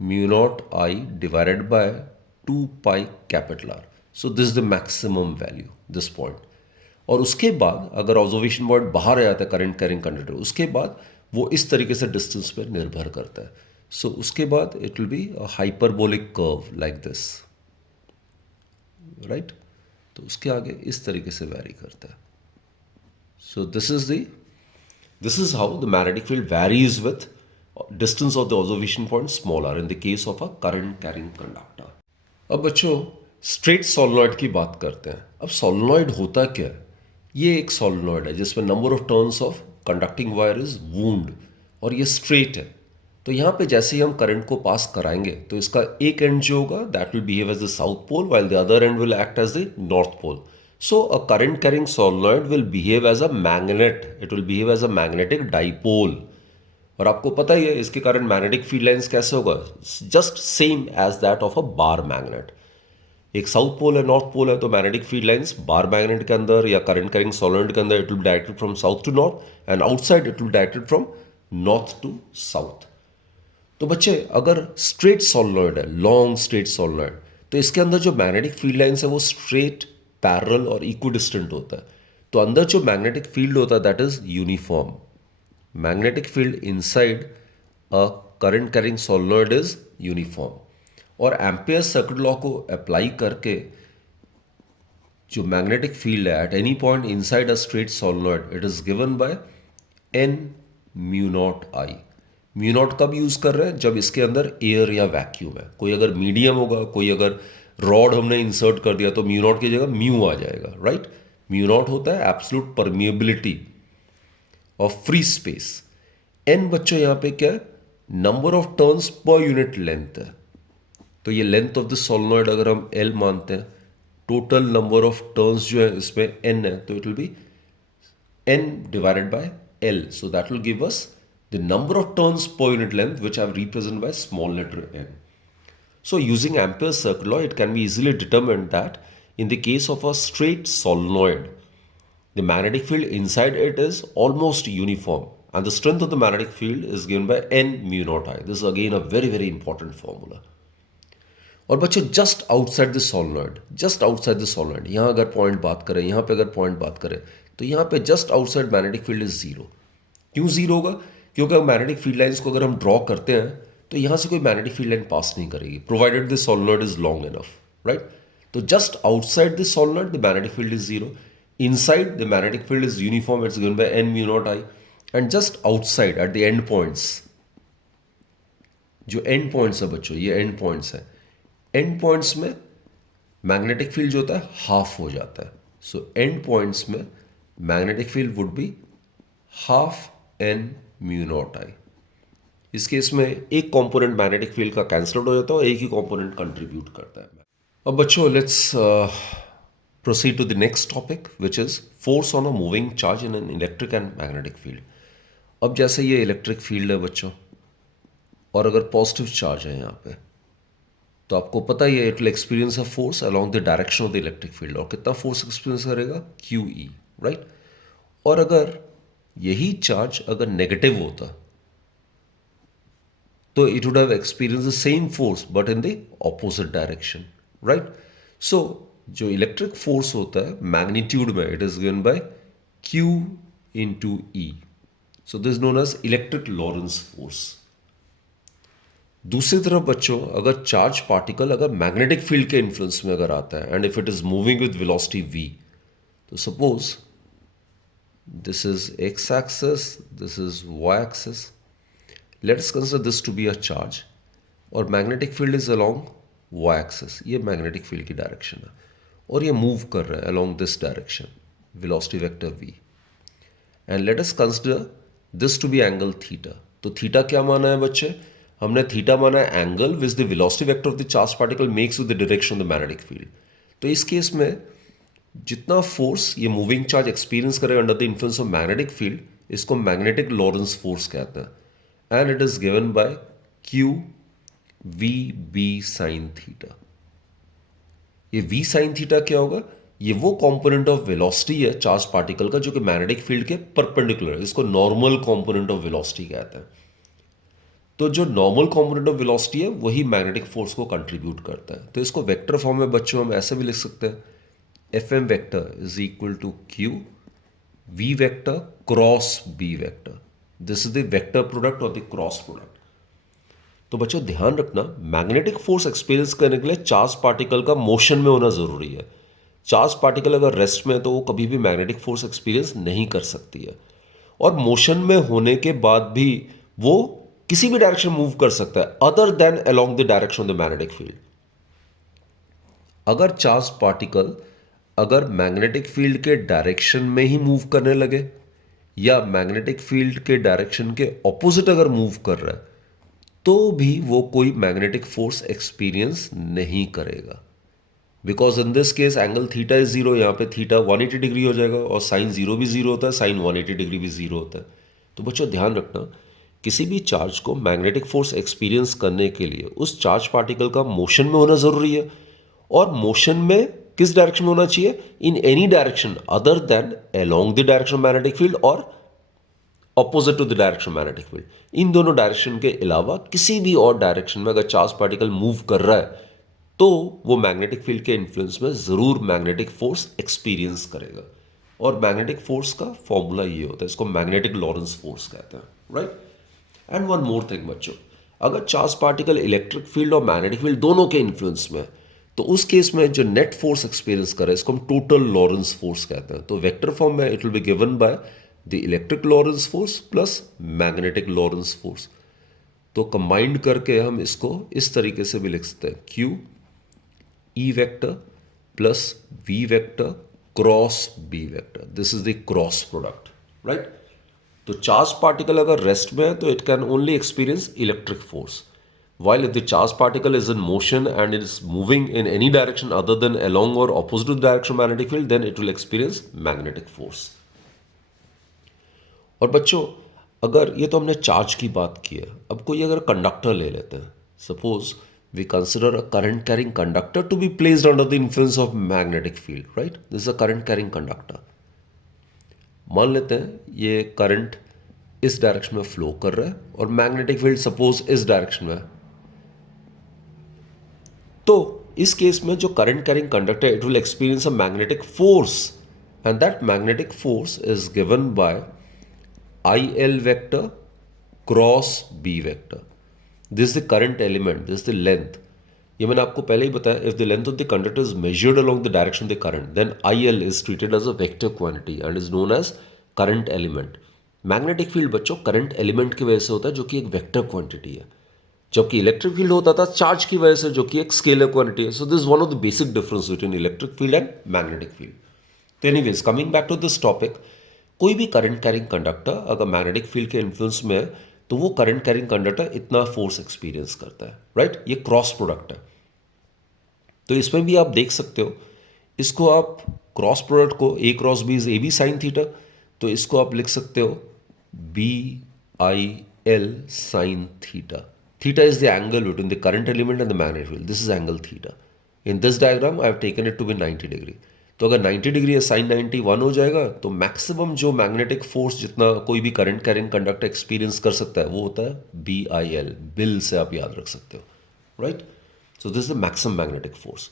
mu naught I divided by 2 pi capital R. So this the maximum value this point. और उसके बाद अगर ऑब्जर्वेशन पॉइंट बाहर आ जाता है करंट कैरिंग कंडक्टर, उसके बाद वो इस तरीके से डिस्टेंस पर निर्भर करता है। सो उसके बाद it will be a hyperbolic curve like this, right. तो उसके आगे इस तरीके से वैरी करता है। So this is how the magnetic field varies with distance of the observation point smaller in the case of a current carrying conductor। अब बच्चों स्ट्रेट सोलेनॉइड की बात करते हैं। अब सोलेनॉइड होता क्या है, ये एक सोलेनॉइड है जिसमें number of turns of conducting wire is wound और ये स्ट्रेट है। तो यहाँ पे जैसे ही हम करंट को पास कराएंगे तो इसका एक एंड जो होगा that will behave as the south pole while the other end will act as the north pole. So a current carrying solenoid will behave as a magnet, it will behave as a magnetic dipole. और आपको पता ही है इसके कारण magnetic field lines कैसे होगा, just same as that of a bar magnet. एक साउथ पोल है, नॉर्थ पोल है, तो magnetic field lines bar magnet के अंदर या करंट कैरिंग सोलेनॉइड के अंदर it will directed from south to north and outside it will directed from north to south. तो बच्चे अगर स्ट्रेट सोलेनॉइड है, लॉन्ग स्ट्रेट सोलेनॉइड, तो इसके अंदर जो मैग्नेटिक फील्ड लाइंस है वो स्ट्रेट, पैरेलल और इक्विडिस्टेंट होता है। तो अंदर जो मैग्नेटिक फील्ड होता है that is uniform. Magnetic field inside a current carrying solenoid is uniform. और एम्पियर सर्किट लॉ को अप्लाई करके जो मैग्नेटिक फील्ड है at any point inside a straight solenoid it is given by N mu naught I. Mu naught कब use कर रहे हैं? जब इसके अंदर एयर या वैक्यूम है। कोई अगर मीडियम होगा, कोई अगर रॉड हमने इंसर्ट कर दिया तो म्यू नॉट की जगह म्यू आ जाएगा, राइट। म्यू नॉट होता है absolute permeability of free space. N बच्चों यहाँ पे क्या है? Number of turns per unit length है। तो ये लेंथ ऑफ द सोलेनॉइड अगर हम एल मानते हैं, टोटल नंबर ऑफ टर्न्स जो है इसमें एन है, तो it will B n divided by L. So that will give us the number of turns per unit length, which I have represented by small letter n. So using Ampere's circuit law, it can be easily determined that in the case of a straight solenoid, the magnetic field inside it is almost uniform, and the strength of the magnetic field is given by n mu naught I. This is again a very, very important formula. और बच्चों just outside the solenoid, just outside the solenoid, यहाँ अगर point बात करें, यहाँ पे अगर point बात करें, तो यहाँ पे just outside magnetic field is zero. क्यों जीरो होगा? क्योंकि मैग्नेटिक फील्ड लाइंस को अगर हम ड्रॉ करते हैं तो यहाँ से कोई मैग्नेटिक फील्ड लाइन पास नहीं करेगी, provided the solenoid is long enough, right. तो just outside the solenoid the magnetic field is zero, inside the magnetic field is uniform, it's given by N mu naught I, and just outside at the end points, जो end points है बच्चों, ये end points है, end points में magnetic field जो होता है half हो जाता है। सो एंड पॉइंट्स में magnetic field would be half an mu naught आई। इस केस में एक कंपोनेंट मैग्नेटिक फील्ड का कैंसल आउट हो जाता है और एक ही कंपोनेंट कंट्रीब्यूट करता है। अब बच्चों let's proceed to the next topic which is force on a moving charge in an electric and magnetic field. अब जैसे ये इलेक्ट्रिक फील्ड है बच्चों, और अगर पॉजिटिव चार्ज है यहाँ पे, तो आपको पता ही है it will experience a force along the direction of the electric field. और कितना फोर्स एक्सपीरियंस करेगा? Q E, right. और अगर यही चार्ज अगर नेगेटिव होता तो it would have experience the same force but in the opposite direction, right. So जो इलेक्ट्रिक फोर्स होता है मैग्नीट्यूड में, it is given by Q into E. So this known as electric Lorentz force. दूसरी तरफ बच्चों अगर charge particle अगर magnetic field के इन्फ्लुएंस में अगर आता है and if it is moving with velocity v, तो suppose this is x axis, this is y axis, let's consider this to be a charge, और magnetic field is along y axis, ये magnetic field की direction है, और ये move कर रहा है along this direction, velocity vector v, and let us consider this to be angle theta. तो थीटा क्या माना है बच्चे? हमने थीटा माना है angle which the velocity vector of the charge particle makes with the direction of the magnetic field. तो इस केस में जितना फोर्स ये मूविंग चार्ज एक्सपीरियंस करेगा under the influence of magnetic field, इसको मैग्नेटिक लॉरेंस फोर्स कहते हैं, and it is given by q v B sine theta. ये वी साइन थीटा क्या होगा? ये वो कंपोनेंट ऑफ वेलोसिटी है चार्ज पार्टिकल का जो कि मैग्नेटिक फील्ड के परपेंडिकुलर है, इसको नॉर्मल कंपोनेंट ऑफ वेलोसिटी कहते हैं। तो जो नॉर्मल कंपोनेंट ऑफ वेलोसिटी है वही मैग्नेटिक फोर्स को कंट्रीब्यूट करता है। तो इसको वेक्टर फॉर्म में बच्चों हम ऐसे भी लिख सकते हैं, F M vector is equal to q v vector cross B vector. This is the vector product और द क्रॉस प्रोडक्ट। तो बच्चों ध्यान रखना, मैग्नेटिक फोर्स एक्सपीरियंस करने के लिए चार्ज पार्टिकल का मोशन में होना जरूरी है। चार्ज पार्टिकल अगर रेस्ट में है तो वो कभी भी मैग्नेटिक फोर्स एक्सपीरियंस नहीं कर सकती है, और मोशन में होने के बाद भी वो किसी भी डायरेक्शन मूव कर सकता है other than along the direction of the magnetic field. अगर चार्ज पार्टिकल अगर मैग्नेटिक फील्ड के डायरेक्शन में ही मूव करने लगे या मैग्नेटिक फील्ड के डायरेक्शन के ऑपोजिट अगर मूव कर रहा है, तो भी वो कोई मैग्नेटिक फोर्स एक्सपीरियंस नहीं करेगा, because in this case angle theta is zero. यहाँ पे थीटा 180 डिग्री हो जाएगा, और साइन जीरो भी जीरो होता है, साइन 180 डिग्री भी जीरो होता है। तो बच्चों ध्यान रखना, किसी भी चार्ज को मैग्नेटिक फोर्स एक्सपीरियंस करने के लिए उस चार्ज पार्टिकल का मोशन में होना जरूरी है, और मोशन में किस डायरेक्शन में होना चाहिए? In any direction other than along the direction of magnetic field और opposite to the direction of magnetic field. इन दोनों डायरेक्शन के अलावा किसी भी और डायरेक्शन में अगर चार्ज पार्टिकल मूव कर रहा है तो वो मैग्नेटिक फील्ड के इन्फ्लुएंस में जरूर मैग्नेटिक फोर्स एक्सपीरियंस करेगा। और मैग्नेटिक फोर्स का फॉर्मूला ये होता है, इसको मैग्नेटिक लॉरेंस फोर्स कहते हैं, right. And one more thing बच्चों, अगर चार्ज पार्टिकल इलेक्ट्रिक फील्ड और मैग्नेटिक फील्ड दोनों के इन्फ्लुएंस में, तो उस केस में जो नेट फोर्स एक्सपीरियंस करे इसको हम टोटल लॉरेंस फोर्स कहते हैं। तो वेक्टर फॉर्म में it will be given by the electric Lorentz force plus magnetic Lorentz force. तो कंबाइंड करके हम इसको इस तरीके से भी लिख सकते हैं, q E vector plus v vector cross B vector, this is the cross product, right. तो चार्ज पार्टिकल अगर रेस्ट में है तो it can only experience electric force, while if the charged particle is in motion and it is moving in any direction other than along or opposite to the direction of magnetic field, then it will experience magnetic force. और बच्चों, अगर ये तो हमने charge की बात की है, अब कोई अगर कंडक्टर ले लेते हैं, suppose we consider a current carrying conductor to be placed under the influence of magnetic field, right, this is a current carrying conductor. मान लेते हैं ये करंट इस डायरेक्शन में फ्लो कर रहा है और मैग्नेटिक फील्ड सपोज इस डायरेक्शन में है। तो इस केस में जो current carrying conductor, it will experience a magnetic force and that magnetic force is given by I L vector cross B vector. This the current element, this the length. ये मैंने आपको पहले ही बताया, if the length of the conductor is measured along the direction of the current, then I L is treated as a vector quantity and is known as current element. Magnetic field बच्चों current element की वजह से होता है, जो कि एक vector quantity है, जबकि इलेक्ट्रिक फील्ड होता था चार्ज की वजह से, जो कि एक स्केलर क्वांटिटी है। So this one of the basic difference between electric field and magnetic field. तो anyways, coming back to this topic, कोई भी करंट कैरिंग कंडक्टर अगर मैग्नेटिक फील्ड के इन्फ्लुएंस में है तो वो करंट कैरिंग कंडक्टर इतना फोर्स एक्सपीरियंस करता है, राइट। ये क्रॉस प्रोडक्ट है। तो इसमें भी आप देख सकते हो, इसको आप क्रॉस प्रोडक्ट को A cross B is A B sine theta, तो इसको आप लिख सकते हो B I L sine theta. Theta is the angle between the current element and the magnetic field. This is angle theta. In this diagram, I have taken it to be 90 degree. तो अगर 90 degree है, sign 91 हो जाएगा, तो maximum जो magnetic force जितना कोई भी करंट कैरिंग कंडक्टर एक्सपीरियंस कर सकता है वो होता है बी आई एल, बिल से आप याद रख सकते हो, right. So this is the maximum magnetic force.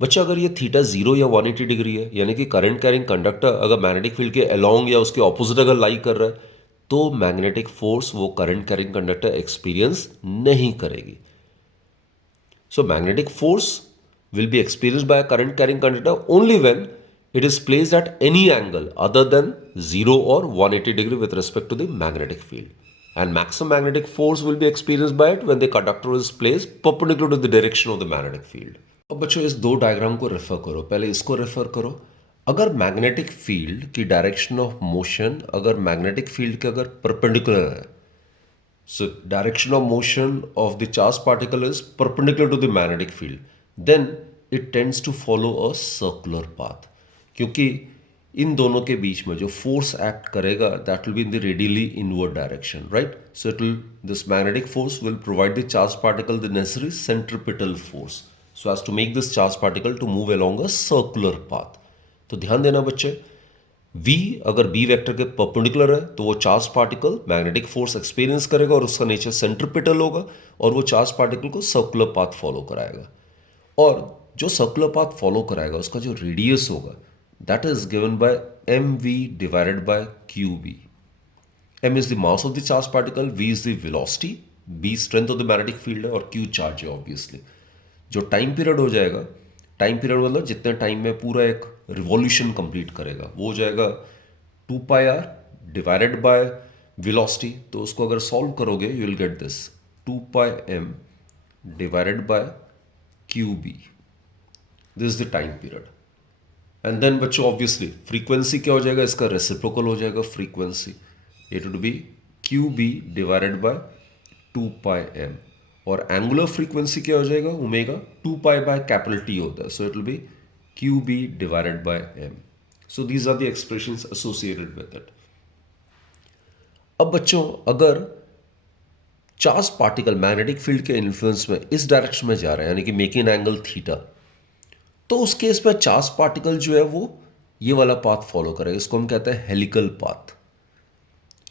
बच्चा, अगर ये थीटा 0 या 180 डिग्री है, यानी कि करंट कैरिंग कंडक्टर अगर मैग्नेटिक फील्ड के अलोंग या उसके ऑपोजिट अगर लाई कर रहा है, तो मैग्नेटिक फोर्स वो करंट कैरिंग कंडक्टर एक्सपीरियंस नहीं करेगी। So magnetic force will be experienced by current carrying conductor only when it is placed at any angle other than 0 और 180 degree with respect to the magnetic field, and maximum magnetic force will be experienced by it when the conductor is placed perpendicular to the direction of the magnetic field. अब बच्चों, इस दो diagram को refer करो, पहले इसको refer करो। अगर मैग्नेटिक फील्ड की डायरेक्शन ऑफ मोशन अगर मैग्नेटिक फील्ड के अगर परपेंडिकुलर है, so direction of motion of the charge particle is perpendicular to the magnetic field, then it tends to follow a circular path, क्योंकि इन दोनों के बीच में जो फोर्स एक्ट करेगा that will be in the radially inward direction, right. So it will, this magnetic force will provide the charge particle the necessary centripetal force so as to make this charge particle to move along a circular path. तो ध्यान देना बच्चे, V अगर B vector के perpendicular है तो वो charge particle magnetic force experience करेगा और उसका नेचर सेंट्रिपिटल होगा और वो चार्ज पार्टिकल को सर्कुलर पाथ फॉलो कराएगा। और जो सर्कुलर पाथ फॉलो कराएगा उसका जो रेडियस होगा that is given bye mv divided by qb। m is the mass of the charge particle, v is the velocity, b strength of the magnetic field है और q charge है obviously. जो time period हो जाएगा, time period मतलब जितने time में पूरा एक रिवॉल्यूशन कंप्लीट करेगा, वो हो जाएगा 2πr डिवाइडेड बाय वेलोसिटी। तो उसको अगर सॉल्व करोगे you will get this 2πm divided by qb, this is the time period. And then बच्चों ऑब्वियसली फ्रीक्वेंसी क्या हो जाएगा, इसका रेसिप्रोकल हो जाएगा frequency, it would be qb divided by 2πm। और एंगुलर फ्रीक्वेंसी क्या हो जाएगा, ओमेगा 2π बाय कैपिटल T होता है, so it will be qb divided by m। So these are the expressions associated with it. अब बच्चों, अगर चार्ज पार्टिकल मैग्नेटिक फील्ड के इन्फ्लुएंस में इस डायरेक्शन में जा रहा है, यानी कि मेकिंग एंगल थीटा, तो उस केस में चार्ज पार्टिकल जो है वो ये वाला पाथ फॉलो करेगा, इसको हम कहते हैं हेलिकल पाथ।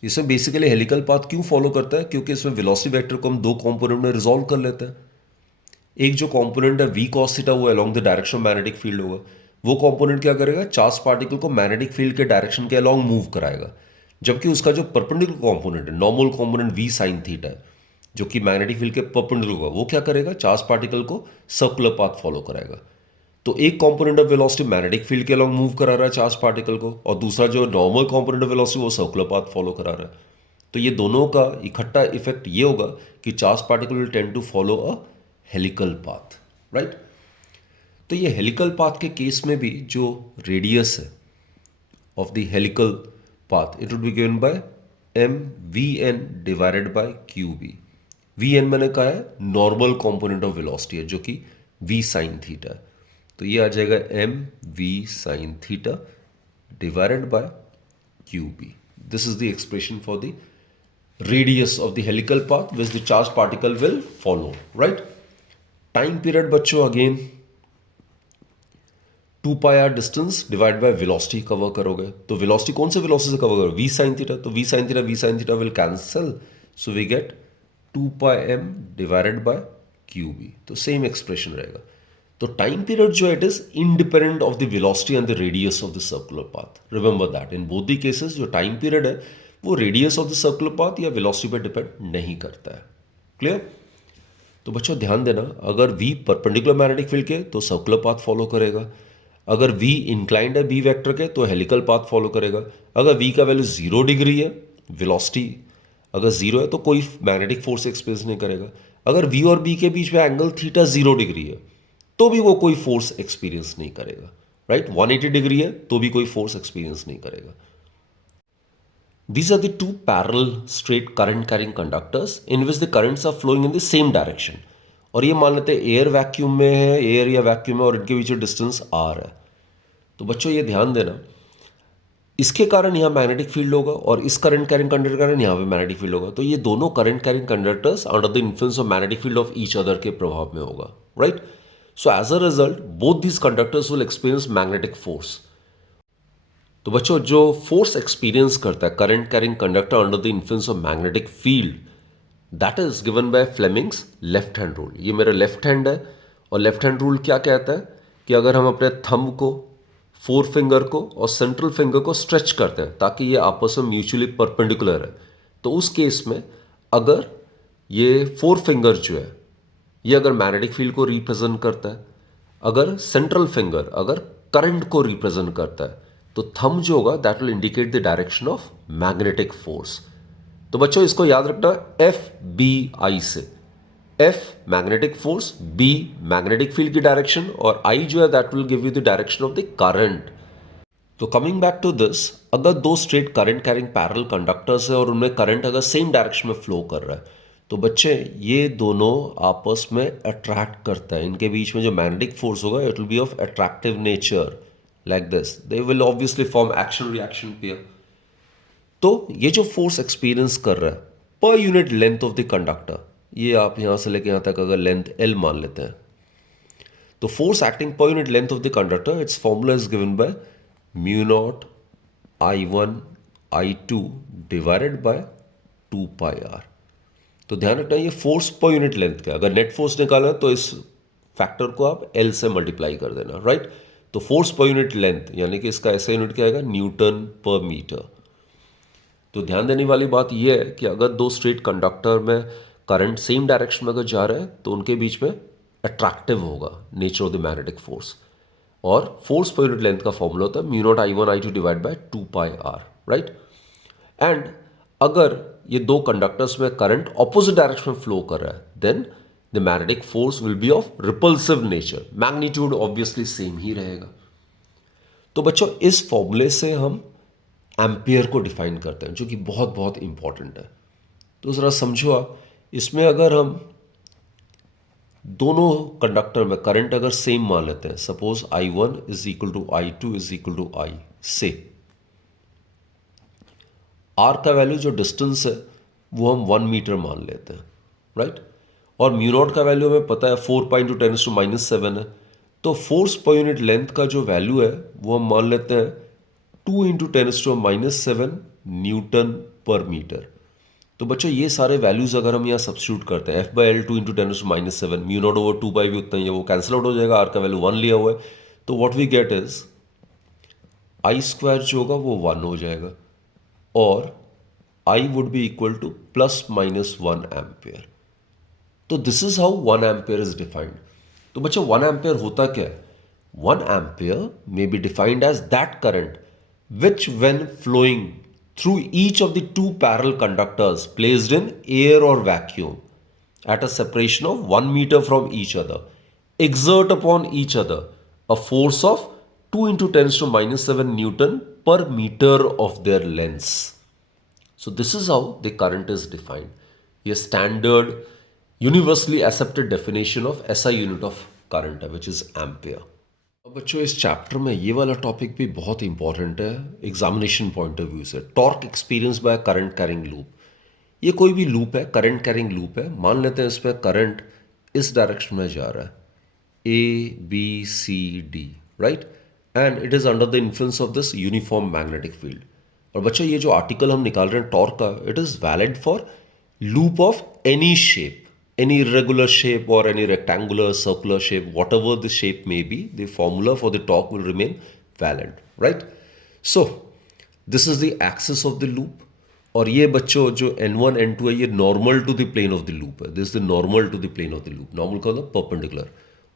इसमें बेसिकली हेलिकल पाथ क्यों फॉलो करता है, क्योंकि इसमें वेलोसिटी वेक्टर को हम दो कंपोनेंट में रिजॉल्व कर लेते हैं। एक जो कंपोनेंट है v cos थीटा वो along the direction of magnetic field होगा, वो कंपोनेंट क्या करेगा, चार्ज पार्टिकल को मैग्नेटिक फील्ड के डायरेक्शन के अलोंग मूव कराएगा। जबकि उसका जो परपेंडिकुलर कंपोनेंट है, normal component v sin theta है, जो कि मैग्नेटिक फील्ड के परपेंडिकुलर होगा, वो क्या करेगा, चार्ज पार्टिकल को सर्कुलर पाथ फॉलो कराएगा। तो एक component of velocity magnetic field के अलॉन्ग मूव करा रहा है चार्ज पार्टिकल को, और दूसरा जो नॉर्मल कंपोनेंट ऑफ वेलोसिटी वो सर्कुलर पाथ फॉलो करा रहा है। तो ये दोनों का इकट्ठा इफेक्ट ये होगा कि charge particle will tend to follow a helical path, right. तो ये हेलिकल पाथ के केस में भी जो रेडियस है of the helical path, it would be given bye mvn divided by qb। vn मैंने कहा है नॉर्मल कंपोनेंट ऑफ वेलोसिटी है जो कि v साइन थीटा है, तो ये आ जाएगा mv sign theta divided by qb। This is the expression for the radius of the helical path which the charged particle will follow, right? Time period बच्चों again 2 pi r distance divided by velocity cover करोगे, तो velocity कौन से velocity से cover करोगे? v sin theta, तो v sin theta will cancel, so we get 2 pi m divided by qb, तो same expression रहेगा। तो टाइम पीरियड जो है it is independent of the velocity and the radius of the circular path. Remember that in both the cases जो time period है वो radius of the circular path या velocity पर depend नहीं करता है। क्लियर? तो बच्चों ध्यान देना, अगर v परपेंडिकुलर मैग्नेटिक फील्ड के तो सर्कुलर पाथ फॉलो करेगा, अगर v इंक्लाइंड है b वेक्टर के तो हेलिकल पाथ फॉलो करेगा। अगर v का वैल्यू 0 डिग्री है, वेलोसिटी अगर 0 है तो कोई मैग्नेटिक फोर्स एक्सपीरियंस नहीं करेगा। अगर v और b के बीच में एंगल थीटा 0 डिग्री है तो भी वो कोई फोर्स एक्सपीरियंस नहीं करेगा, राइट। 180 डिग्री है तो भी कोई फोर्स एक्सपीरियंस नहीं करेगा। These are the two parallel straight current carrying conductors in which the currents are flowing in the same direction। और ये मान लेते हैं एयर वैक्यूम में है, एयर या वैक्यूम में, और इनके बीच डिस्टेंस आर है। तो बच्चों ये ध्यान देना, इसके कारण यहाँ मैग्नेटिक फील्ड होगा और इस करंट कैरिंग कंडक्टर के कारण यहाँ पे मैग्नेटिक फील्ड होगा। तो ये दोनों current carrying conductors under the influence of magnetic field of each other के प्रभाव में होगा, right. So as a result both these conductors will experience magnetic force. तो बच्चों जो फोर्स एक्सपीरियंस करता है current carrying conductor under the influence of magnetic field, that is given by Fleming's left hand rule. ये मेरा left hand है और left hand rule क्या कहता है कि अगर हम अपने थंब को, फोर फिंगर को और सेंट्रल फिंगर को स्ट्रेच करते हैं ताकि ये आपस में म्यूचुअली परपेंडिकुलर है, तो उस केस में अगर ये फोर फिंगर जो है ये अगर मैग्नेटिक फील्ड को रिप्रेजेंट करता है, अगर सेंट्रल फिंगर अगर करंट को रिप्रेजेंट करता है, तो थंब जो होगा that will indicate the direction of magnetic force. तो बच्चों इसको याद रखना एफ बी आई से, F magnetic force, B magnetic field की डायरेक्शन, और आई जो है that will give you the direction of the current. तो कमिंग बैक टू दिस, अगर दो straight current carrying parallel conductors है और उनमें करंट अगर सेम डायरेक्शन में फ्लो कर रहा है, तो बच्चे ये दोनों आपस में अट्रैक्ट करता है, इनके बीच में जो मैग्नेटिक फोर्स होगा it will be of attractive nature like this, they will obviously form action reaction pair. तो ये जो फोर्स एक्सपीरियंस कर रहा है पर unit length of the conductor, ये आप यहां से लेके यहां तक अगर लेंथ L मान लेते हैं, तो force acting per unit length of the conductor, it's formula is given by mu naught I1 I2 divided by 2 pi r. तो ध्यान रखना ये फोर्स पर यूनिट लेंथ का, अगर नेट फोर्स निकालना है तो इस फैक्टर को आप L से मल्टीप्लाई कर देना, राइट। तो फोर्स पर यूनिट लेंथ यानी कि इसका ऐसा यूनिट क्या आएगा, न्यूटन पर मीटर। तो ध्यान देने वाली बात यह है कि अगर दो स्ट्रेट कंडक्टर में करंट सेम डायरेक्शन में अगर जा रहा है तो उनके बीच में अट्रैक्टिव होगा nature of the magnetic force, और फोर्स पर यूनिट लेंथ का फॉर्मूला होता है mu naught I1 I2 divide by 2 pi R, right. And अगर ये दो कंडक्टर्स में करंट ऑपोजिट डायरेक्शन में फ्लो कर रहा है, then the magnetic force will be of repulsive nature, magnitude obviously same ही रहेगा। तो बच्चों इस फॉर्मूले से हम एम्पियर को डिफाइन करते हैं जो कि बहुत बहुत इंपॉर्टेंट है। तो ज़रा समझो आप, इसमें अगर हम दोनों कंडक्टर में करंट अगर सेम मान लेते हैं, suppose I1 is equal to I2 is equal to I से, R का वैल्यू जो डिस्टेंस है वो हम 1 मीटर मान लेते हैं, राइट। और म्यू नॉट का वैल्यू हमें पता है 4 पाई इंटू 10⁻⁷ है, तो फोर्स पर यूनिट लेंथ का जो वैल्यू है वो हम मान लेते हैं 2 इंटू 10⁻⁷ न्यूटन पर मीटर। तो बच्चों ये सारे वैल्यूज अगर हम यहाँ सब्स्टिट्यूट करते हैं, F/L 2 into 10⁻⁷, mu nought over 2 पाई भी उतना ही है, वो कैंसिल आउट हो जाएगा, R का वैल्यू 1 लिया हुआ है, तो what we get is I square जो होगा वो 1 हो जाएगा, और I would be equal to ±1 ampere. तो this is how 1 ampere is defined. तो बच्चों 1 एम्पियर होता क्या है, 1 ampere may be defined as that current which, when flowing through each of the two parallel conductors placed in air or vacuum at a separation of 1 meter from each other, exert upon each other a force of 2 into 10 to minus 7 Newton per meter of their lengths. So this is how the current is defined. A standard universally accepted definition of SI unit of current है, which is ampere. अब बच्चों इस chapter में ये वाला topic भी बहुत important है एग्जामिनेशन पॉइंट ऑफ व्यू से, torque experience by current carrying loop. ये कोई भी लूप है, करंट कैरिंग लूप है, मान लेते हैं इसमें करंट इस डायरेक्शन में जा रहा है ABCD, right, and it is under the influence of this uniform magnetic field. और बच्चा ये जो आर्टिकल हम निकाल रहे हैं टॉर्क का, it is valid for loop of any shape, any irregular shape or any rectangular, circular shape, whatever the shape may be, the formula for the torque will remain valid, right? So this is the axis of the loop. और ये बच्चों जो N1 N2 है ये normal to the plane of the loop है, this is the normal to the plane of the loop, normal का मतलब perpendicular,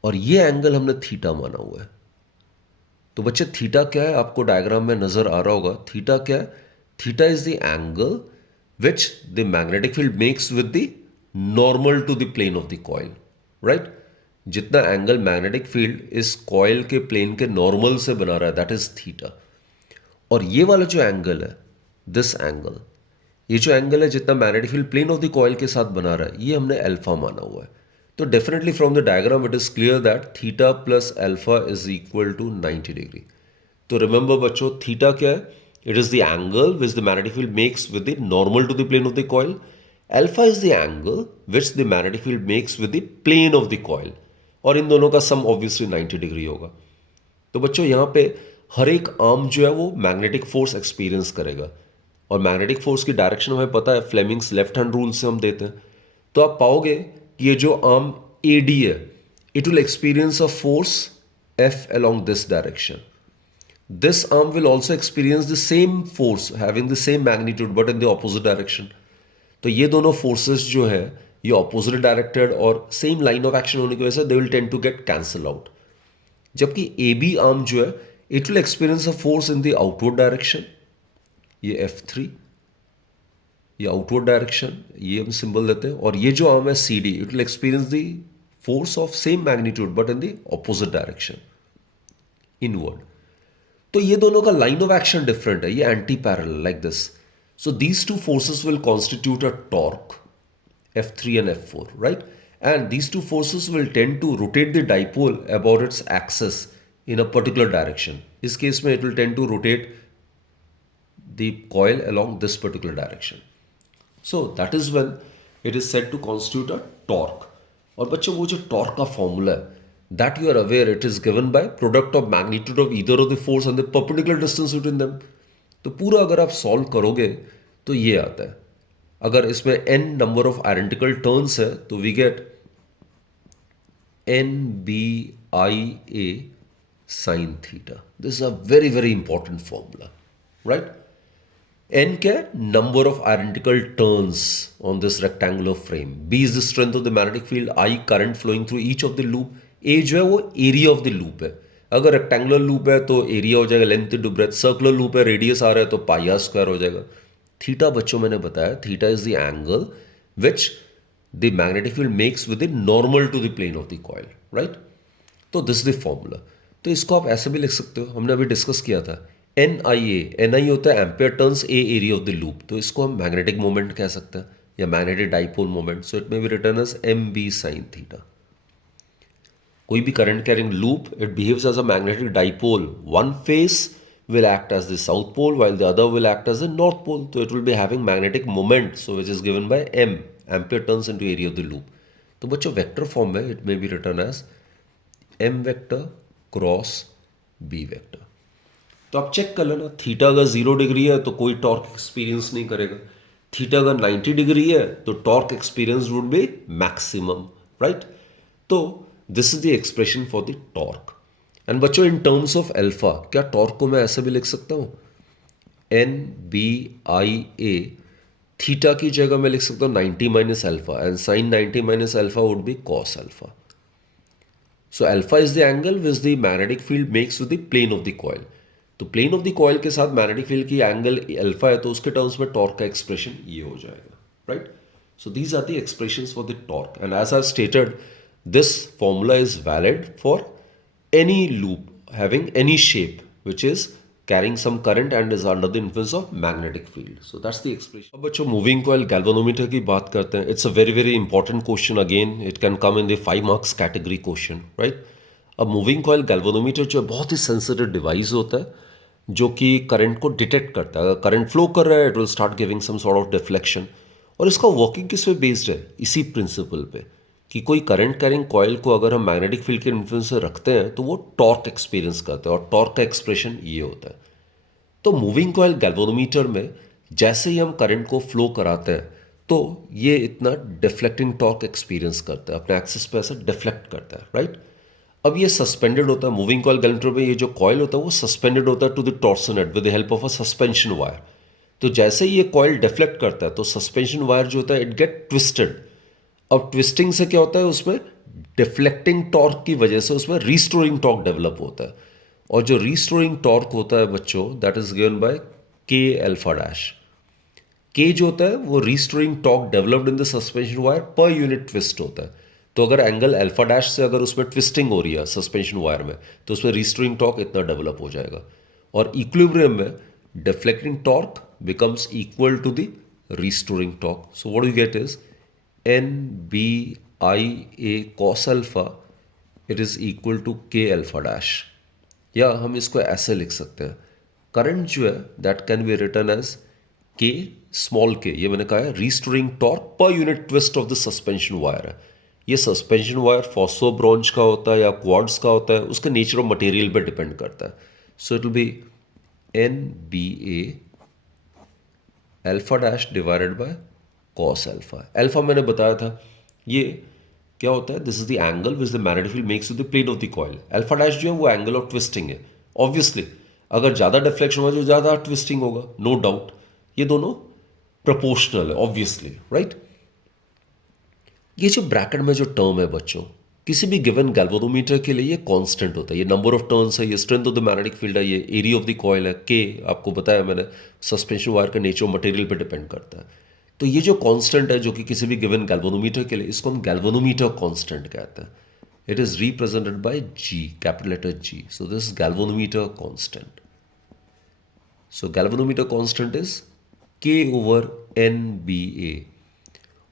और ये एंगल हमने थीटा माना हुआ है। तो बच्चे थीटा क्या है आपको डायग्राम में नजर आ रहा होगा, थीटा क्या है, theta is the angle which the magnetic field makes with the normal to the plane of the coil, right. जितना एंगल मैग्नेटिक फील्ड इस कॉइल के प्लेन के नॉर्मल से बना रहा है दैट इज थीटा। और ये वाला जो एंगल है, दिस एंगल, ये जो एंगल है जितना magnetic field plane of the coil के साथ बना रहा है, ये हमने अल्फा माना हुआ है। तो definitely from the diagram it is clear that theta plus alpha is equal to 90 degree. तो रिमेंबर बच्चों थीटा क्या है, it is the angle which the magnetic field makes with the normal to the plane of the coil, alpha is the angle which the magnetic field makes with the plane of the coil, और इन दोनों का सम obviously 90 degree होगा। तो बच्चों यहाँ पे हर एक आर्म जो है वो मैग्नेटिक फोर्स एक्सपीरियंस करेगा, और मैग्नेटिक फोर्स की डायरेक्शन हमें पता है, फ्लेमिंग्स लेफ्ट हैंड रूल से हम देते हैं। तो आप पाओगे कि ये जो आर्म AD है, it will experience a force F along this direction. This arm will also experience the same force having the same magnitude but in the opposite direction. तो ये दोनों फोर्सेस जो है ये ऑपोजिट डायरेक्टेड और same line of action होने की वजह से they will tend to get cancel out. जबकि AB आर्म जो है it will experience a force in the outward direction, ये F3, ये आउटवर्ड डायरेक्शन, ये हम सिंबल देते हैं। और ये जो आर्म है CD, it will experience the force of same magnitude but in the opposite direction, inward. तो ये दोनों का लाइन ऑफ एक्शन डिफरेंट है, ये anti parallel like this. So these two forces will constitute a torque F3 and F4, right? And these two forces will tend to rotate the dipole about its axis in a particular direction. इस case में it will tend to rotate the coil along this particular direction. So that is when it is said to constitute a torque. और बच्चों वो जो torque का formula है, that you are aware it is given by product of magnitude of either of the force and the perpendicular distance between them. तो पूरा अगर आप सॉल्व करोगे तो ये आता है। अगर इसमें n number of identical turns है तो we get NBIA sin theta. This is a very very important formula, right? N क्या है, number of identical turns on this rectangular frame, B is the strength of the magnetic field, I current flowing through each of the loop, A जो है वो area of the loop है। अगर rectangular loop है तो area हो जाएगा length to breadth, circular loop है रेडियस आ रहा है तो पाई आर स्क्वायर हो जाएगा। थीटा बच्चों मैंने बताया, theta is the angle which the magnetic field makes with the normal to the plane of the coil, right. तो दिस द फॉर्मूला। तो इसको आप ऐसे भी लिख सकते हो, हमने अभी डिस्कस किया था, NI होता है ampere turns A area of the loop, तो इसको हम मैग्नेटिक मोमेंट कह सकते हैं या magnetic dipole moment. So it may be written as MB sin theta. कोई भी current carrying loop, it behaves as a magnetic dipole, one face will act as the south pole while the other will act as the north pole, so it will be having magnetic moment, so which is given by M, ampere turns into area of the loop. तो बच्चों vector form में it may be written as M vector cross B vector। तो आप check कर लेना, theta अगर 0 degree है तो कोई टॉर्क एक्सपीरियंस नहीं करेगा, थीटा अगर 90 डिग्री है तो torque experience would be maximum, right. तो this is the expression for the torque. And बच्चों इन टर्म्स ऑफ अल्फा, क्या टॉर्क को मैं ऐसे भी लिख सकता हूं, NBIA, थीटा की जगह मैं लिख सकता हूं 90 minus alpha, and sine 90 minus alpha would be cos alpha. So alpha is the angle which the magnetic field makes with the plane of the coil. तो प्लेन ऑफ द कॉइल के साथ magnetic field की angle alpha है, तो उसके terms में torque का expression ये हो जाएगा, right. So these are the expressions for the torque, and as I stated this formula is valid for any loop having any shape which is carrying some current and is under the influence of magnetic field. So that's the expression. अब बच्चों moving coil galvanometer की बात करते हैं. It's a very very important question. Again it can come in the 5 marks category question, right. अब moving coil galvanometer जो है बहुत ही सेंसिटिव डिवाइस होता है जो कि करंट को डिटेक्ट करता है. अगर करंट फ्लो कर रहा है it will start giving some sort of deflection. और इसका वर्किंग किस पे बेस्ड है? इसी प्रिंसिपल पे कि कोई करंट कैरिंग कॉइल को अगर हम मैग्नेटिक फील्ड के इन्फ्लुएंस से रखते हैं तो वो टॉर्क एक्सपीरियंस करते हैं, और टॉर्क का एक्सप्रेशन ये होता है. तो मूविंग कॉइल गैल्वेनोमीटर में जैसे ही हम करंट को फ्लो कराते हैं तो ये इतना डिफ्लेक्टिंग टॉर्क एक्सपीरियंस करता है, अपने एक्सिस पे ऐसा डिफ्लेक्ट करता है, राइट. अब ये सस्पेंडेड होता है. मूविंग कॉइल गैल्वेनोमीटर में ये जो कॉइल होता है वो सस्पेंडेड होता है to the torsion head with the help of a suspension wire. तो जैसे ही ये कॉइल डिफ्लेक्ट करता है तो सस्पेंशन वायर जो होता है इट गेट ट्विस्टेड. अब ट्विस्टिंग से क्या होता है, उसमें डिफ्लेक्टिंग टॉर्क की वजह से उसमें रीस्टोरिंग टॉर्क डेवलप होता है. और जो रीस्टोरिंग टॉर्क होता है बच्चों, दैट इज गिवन बाय के अल्फा डैश. के जो होता है वो restoring torque developed in the suspension wire पर यूनिट ट्विस्ट होता है. तो अगर एंगल अल्फा डैश से अगर उसमें ट्विस्टिंग हो रही है सस्पेंशन वायर में तो उसमें रीस्टोरिंग टॉर्क इतना डेवलप हो जाएगा. और इक्विलिब्रियम में deflecting torque becomes equal to the restoring torque. So what you get is NBA cos alpha it is equal to K alpha dash. या हम इसको ऐसे लिख सकते हैं, करंट जो है that can be written as K small K. ये मैंने कहा है restoring torque per unit twist of the suspension wire है. ये सस्पेंशन वायर फॉस्फो ब्रॉन्ज का होता है या क्वार्ट्ज का होता है, उसके नेचर ऑफ मटेरियल पे डिपेंड करता है. So it will be NBA alpha dash divided by cos alpha. Alpha मैंने बताया था ये क्या होता है, this is the angle which the magnetic field makes with the plane of the coil. Alpha dash जो है वो एंगल ऑफ ट्विस्टिंग है. ऑब्वियसली अगर ज़्यादा डिफ्लेक्शन होगा जो ज़्यादा ट्विस्टिंग होगा, नो डाउट. ये दोनों प्रोपोर्शनल है ऑब्वियसली, राइट. ये जो ब्रैकेट में जो टर्म है बच्चों, किसी भी गिवन गैल्वेनोमीटर के लिए ये कांस्टेंट होता है. ये नंबर ऑफ टर्न्स है, ये strength of the magnetic field है, ये एरिया ऑफ द कॉइल है. के आपको बताया मैंने सस्पेंशन वायर का नेचर ऑफ मटेरियल पे डिपेंड करता है. तो ये जो कांस्टेंट है जो कि किसी भी गिवन गैल्वेनोमीटर के लिए, इसको हम गैल्वेनोमीटर कांस्टेंट कहते हैं. It is represented by G, capital letter G. So this galvanometer constant. So galvanometer constant is K over NBA.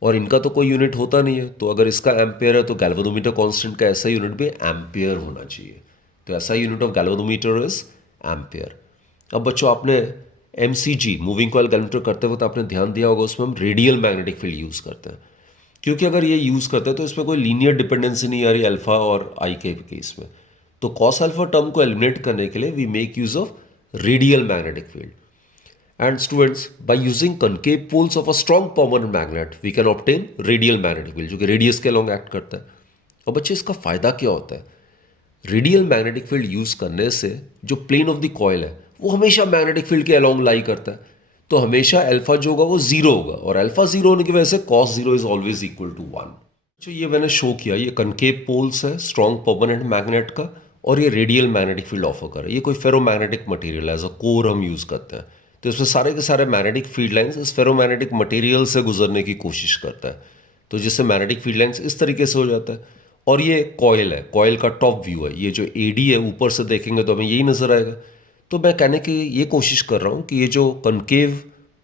और इनका तो कोई यूनिट होता नहीं है, तो अगर इसका एम्पेयर है तो गैल्वेनोमीटर कांस्टेंट का ऐसा यूनिट भी एम्पेयर होना चाहिए. तो ऐसा unit of galvanometer is ampere. अब बच्चों आपने MCG मूविंग कॉइल गैल्वेनोमीटर करते वक्त आपने ध्यान दिया होगा उसमें हम रेडियल मैग्नेटिक फील्ड यूज़ करते हैं. क्योंकि अगर ये यूज़ करते हैं तो इसमें कोई लीनियर डिपेंडेंसी नहीं आ रही अल्फा और आई के केस में. तो कॉस अल्फा टर्म को एलिमिनेट करने के लिए we make use of radial magnetic field. And students, by using concave poles of a strong permanent magnet, we can obtain radial magnetic field, जो कि रेडियस के अलॉन्ग एक्ट करता है. और बच्चे इसका फ़ायदा क्या होता है? रेडियल मैग्नेटिक फील्ड यूज़ करने से जो प्लेन ऑफ द कॉइल है वो हमेशा मैग्नेटिक फील्ड के अलॉन्ग लाई करता है. तो हमेशा अल्फा जो होगा वो जीरो होगा, और अल्फा जीरो होने की वजह से cos zero is always equal to 1. जो ये मैंने शो किया, ये कनकेव पोल्स है स्ट्रॉन्ग परमानेंट मैग्नेट का, और ये रेडियल मैग्नेटिक फील्ड ऑफर कर रहा है. ये कोई ferromagnetic material as a core हम यूज़ करते हैं. तो इसमें सारे के सारे मैग्नेटिक फील्ड लाइंस इस फेरोमैग्नेटिक मटेरियल से गुजरने की कोशिश करता है. तो जिससे मैग्नेटिक फील्ड लाइंस इस तरीके से हो जाता है. और ये कॉयल है, कॉयल का टॉप व्यू है. ये जो AD है ऊपर से देखेंगे तो हमें यही नज़र आएगा. तो मैं कहने की ये कोशिश कर रहा हूँ कि ये जो कनकेव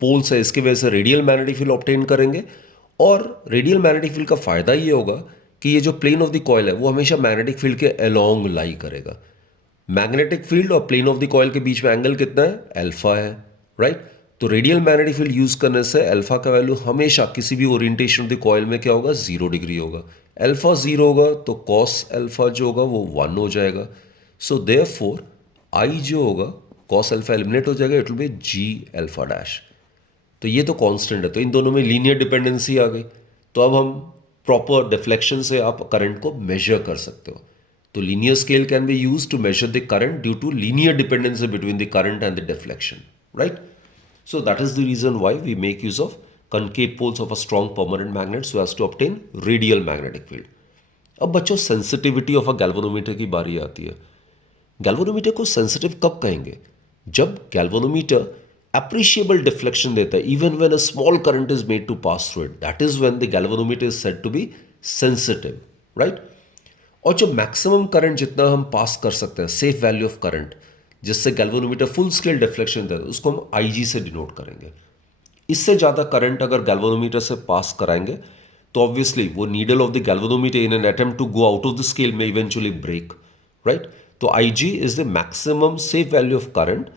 पोल्स है इसकी वजह से रेडियल मैग्नेटिक फील्ड ऑब्टेन करेंगे. और रेडियल मैग्नेटिक फील्ड का फ़ायदा ये होगा कि ये जो प्लेन ऑफ द कॉयल है वो हमेशा मैग्नेटिक फील्ड के अलॉन्ग लाई करेगा. मैग्नेटिक फील्ड और प्लेन ऑफ द कॉयल के बीच में एंगल कितना है? अल्फा है, राइट. तो रेडियल मैग्नेटिक फील्ड यूज करने से अल्फा का वैल्यू हमेशा किसी भी ओरिएंटेशन ऑफ द कॉइल में क्या होगा? 0 डिग्री होगा. अल्फा 0 होगा तो कॉस अल्फा जो होगा वो 1 हो जाएगा. सो देयरफॉर आई जो होगा कॉस अल्फा एलिमिनेट हो जाएगा, it will be G alpha dash. तो ये तो कांस्टेंट है, तो इन दोनों में लीनियर डिपेंडेंसी आ गई. तो अब हम प्रॉपर डिफ्लेक्शन से आप करंट को मेजर कर सकते हो. तो linear scale can be use to measure the current due to linear dependency between the current and the deflection, right? So that is the reason why we make use of concave poles of a strong permanent magnet so as to obtain radial magnetic field. अब बच्चों sensitivity of a galvanometer की बारी आती है। Galvanometer को sensitive कब कहेंगे? जब गैल्वेनोमीटर appreciable deflection देता है, even when a small current is made to pass through it, that is when the galvanometer is said to be sensitive, right? और जो मैक्सिमम करंट जितना हम पास कर सकते हैं, सेफ वैल्यू ऑफ करंट, जिससे गैल्वेनोमीटर फुल स्केल डिफ्लेक्शन देता है, उसको हम आईजी से डिनोट करेंगे। इससे ज़्यादा करंट अगर गैल्वेनोमीटर से पास कराएंगे तो ऑब्वियसली वो needle of the galvanometer in an attempt to go out of the scale में इवेंचुअली ब्रेक, राइट? तो I G is the maximum safe value of current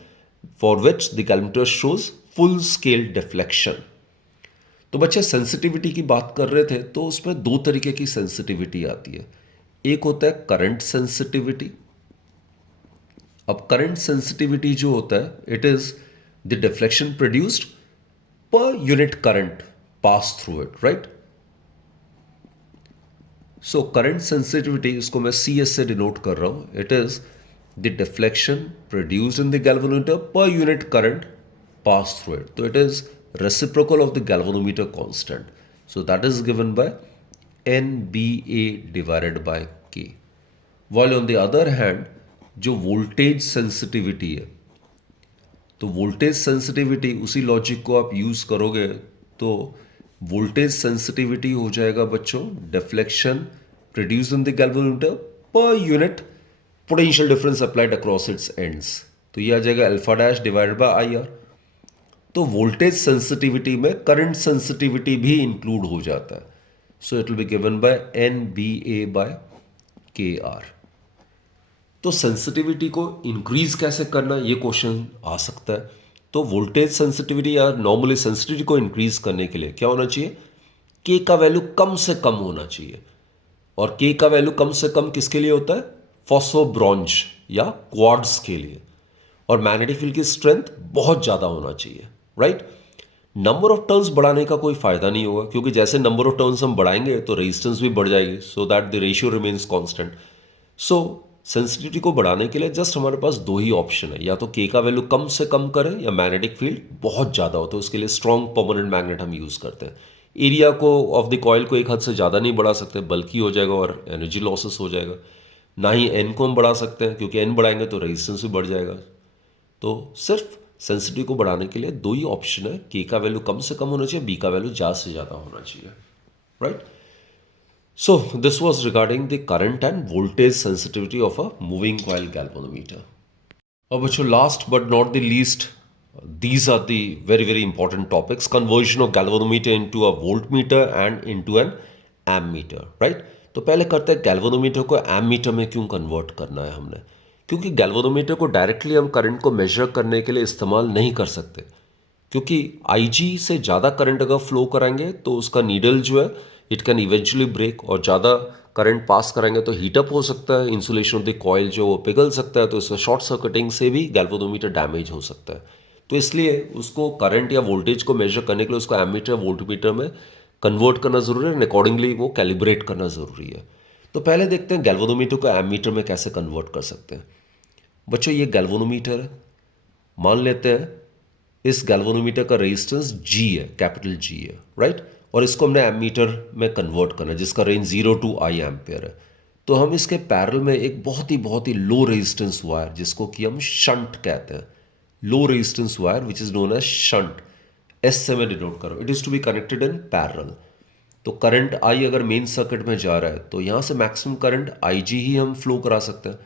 for which the galvanometer shows full scale deflection. तो बच्चे sensitivity की बात कर रहे थे, तो उसमें दो तरीके की सेंसिटिविटी आती है। एक होता है करंट सेंसिटिविटी। अब करंट सेंसिटिविटी जो होता है, it is the deflection produced per unit current pass through it, right? So current sensitivity, इसको मैं सी एस से डिनोट कर रहा हूं, it is the deflection produced in the galvanometer पर unit current pass through it. तो it is reciprocal of the galvanometer constant. So that is given by NBA divided by K. While on the other hand, जो voltage sensitivity है, तो voltage sensitivity उसी logic को आप use करोगे तो voltage sensitivity हो जाएगा बच्चों deflection produce in the galvanometer पर unit potential difference applied across its ends. तो ये आ जाएगा alpha dash divided by I R. तो वोल्टेज सेंसिटिविटी में करंट सेंसिटिविटी भी इंक्लूड हो जाता है। So it will be given by N B A by K R. तो सेंसिटिविटी को इंक्रीज कैसे करना, ये क्वेश्चन आ सकता है। तो वोल्टेज सेंसिटिविटी या नॉर्मली सेंसिटिविटी को इंक्रीज करने के लिए क्या होना चाहिए? के का वैल्यू कम से कम होना चाहिए। और के का वैल्यू कम से कम किसके लिए होता है? फॉस्फोब्रॉन्ज या क्वार्ट्ज के लिए। और मैग्नेटिक फील्ड की स्ट्रेंथ बहुत ज़्यादा होना चाहिए, राइट? नंबर ऑफ टर्न्स बढ़ाने का कोई फायदा नहीं होगा, क्योंकि जैसे नंबर ऑफ टर्न्स हम बढ़ाएंगे तो रेजिस्टेंस भी बढ़ जाएगी, so that the ratio remains constant. So sensitivity को बढ़ाने के लिए जस्ट हमारे पास दो ही ऑप्शन है, या तो के का वैल्यू कम से कम करें या मैग्नेटिक फील्ड बहुत ज़्यादा हो, तो उसके लिए स्ट्रॉन्ग परमानेंट मैग्नेट हम यूज़ करते हैं। एरिया को ऑफ द कॉइल को एक हद से ज़्यादा नहीं बढ़ा सकते, बल्कि हो जाएगा और एनर्जी लॉसेस हो जाएगा। ना ही एन को हम बढ़ा सकते हैं, क्योंकि एन बढ़ाएंगे तो रेजिस्टेंस भी बढ़ जाएगा। तो सिर्फ सेंसिटिविटी को बढ़ाने के लिए दो ही ऑप्शन है, के का वैल्यू कम से कम होना चाहिए, बी का वैल्यू ज़्यादा से ज़्यादा होना चाहिए, right? So this was regarding the current and voltage sensitivity of a moving coil galvanometer. अब बच्चों last but not the least, these are the very important topics: conversion of galvanometer into a voltmeter and into an ammeter, right? तो पहले करते हैं galvanometer को ammeter में क्यों convert करना है हमने। क्योंकि गैल्वेनोमीटर को डायरेक्टली हम करंट को मेजर करने के लिए इस्तेमाल नहीं कर सकते, क्योंकि आईजी से ज़्यादा करंट अगर फ्लो कराएंगे तो उसका नीडल जो है इट कैन इवेंचुअली ब्रेक, और ज़्यादा करंट पास कराएंगे तो हीटअप हो सकता है, इंसुलेशन ऑफ द कॉइल जो वो पिघल सकता है, तो इसमें शॉर्ट सर्किटिंग से भी गैल्वेनोमीटर डैमेज हो सकता है। तो इसलिए उसको करंट या वोल्टेज को मेजर करने के लिए उसको एमीटर वोल्टमीटर में कन्वर्ट करना ज़रूरी है, एंड अकॉर्डिंगली वो कैलिब्रेट करना ज़रूरी है। तो पहले देखते हैं गैल्वेनोमीटर को एमीटर में कैसे कन्वर्ट कर सकते हैं। बच्चों ये गैल्वेनोमीटर है, मान लेते हैं इस गैल्वेनोमीटर का रेजिस्टेंस G है, कैपिटल G है, राइट? और इसको हमने एमीटर में कन्वर्ट करना है, जिसका रेंज 0 to I एम्पियर है। तो हम इसके पैरेलल में एक बहुत ही लो रेजिस्टेंस वायर, जिसको कि हम शंट कहते हैं, low resistance wire which is known as shunt, S से मैं डिनोट कर रहा हूँ, it is to be connected in parallel. तो करंट I अगर मेन सर्किट में जा रहा है तो यहाँ से मैक्सिमम करंट IG ही हम फ्लो करा सकते हैं।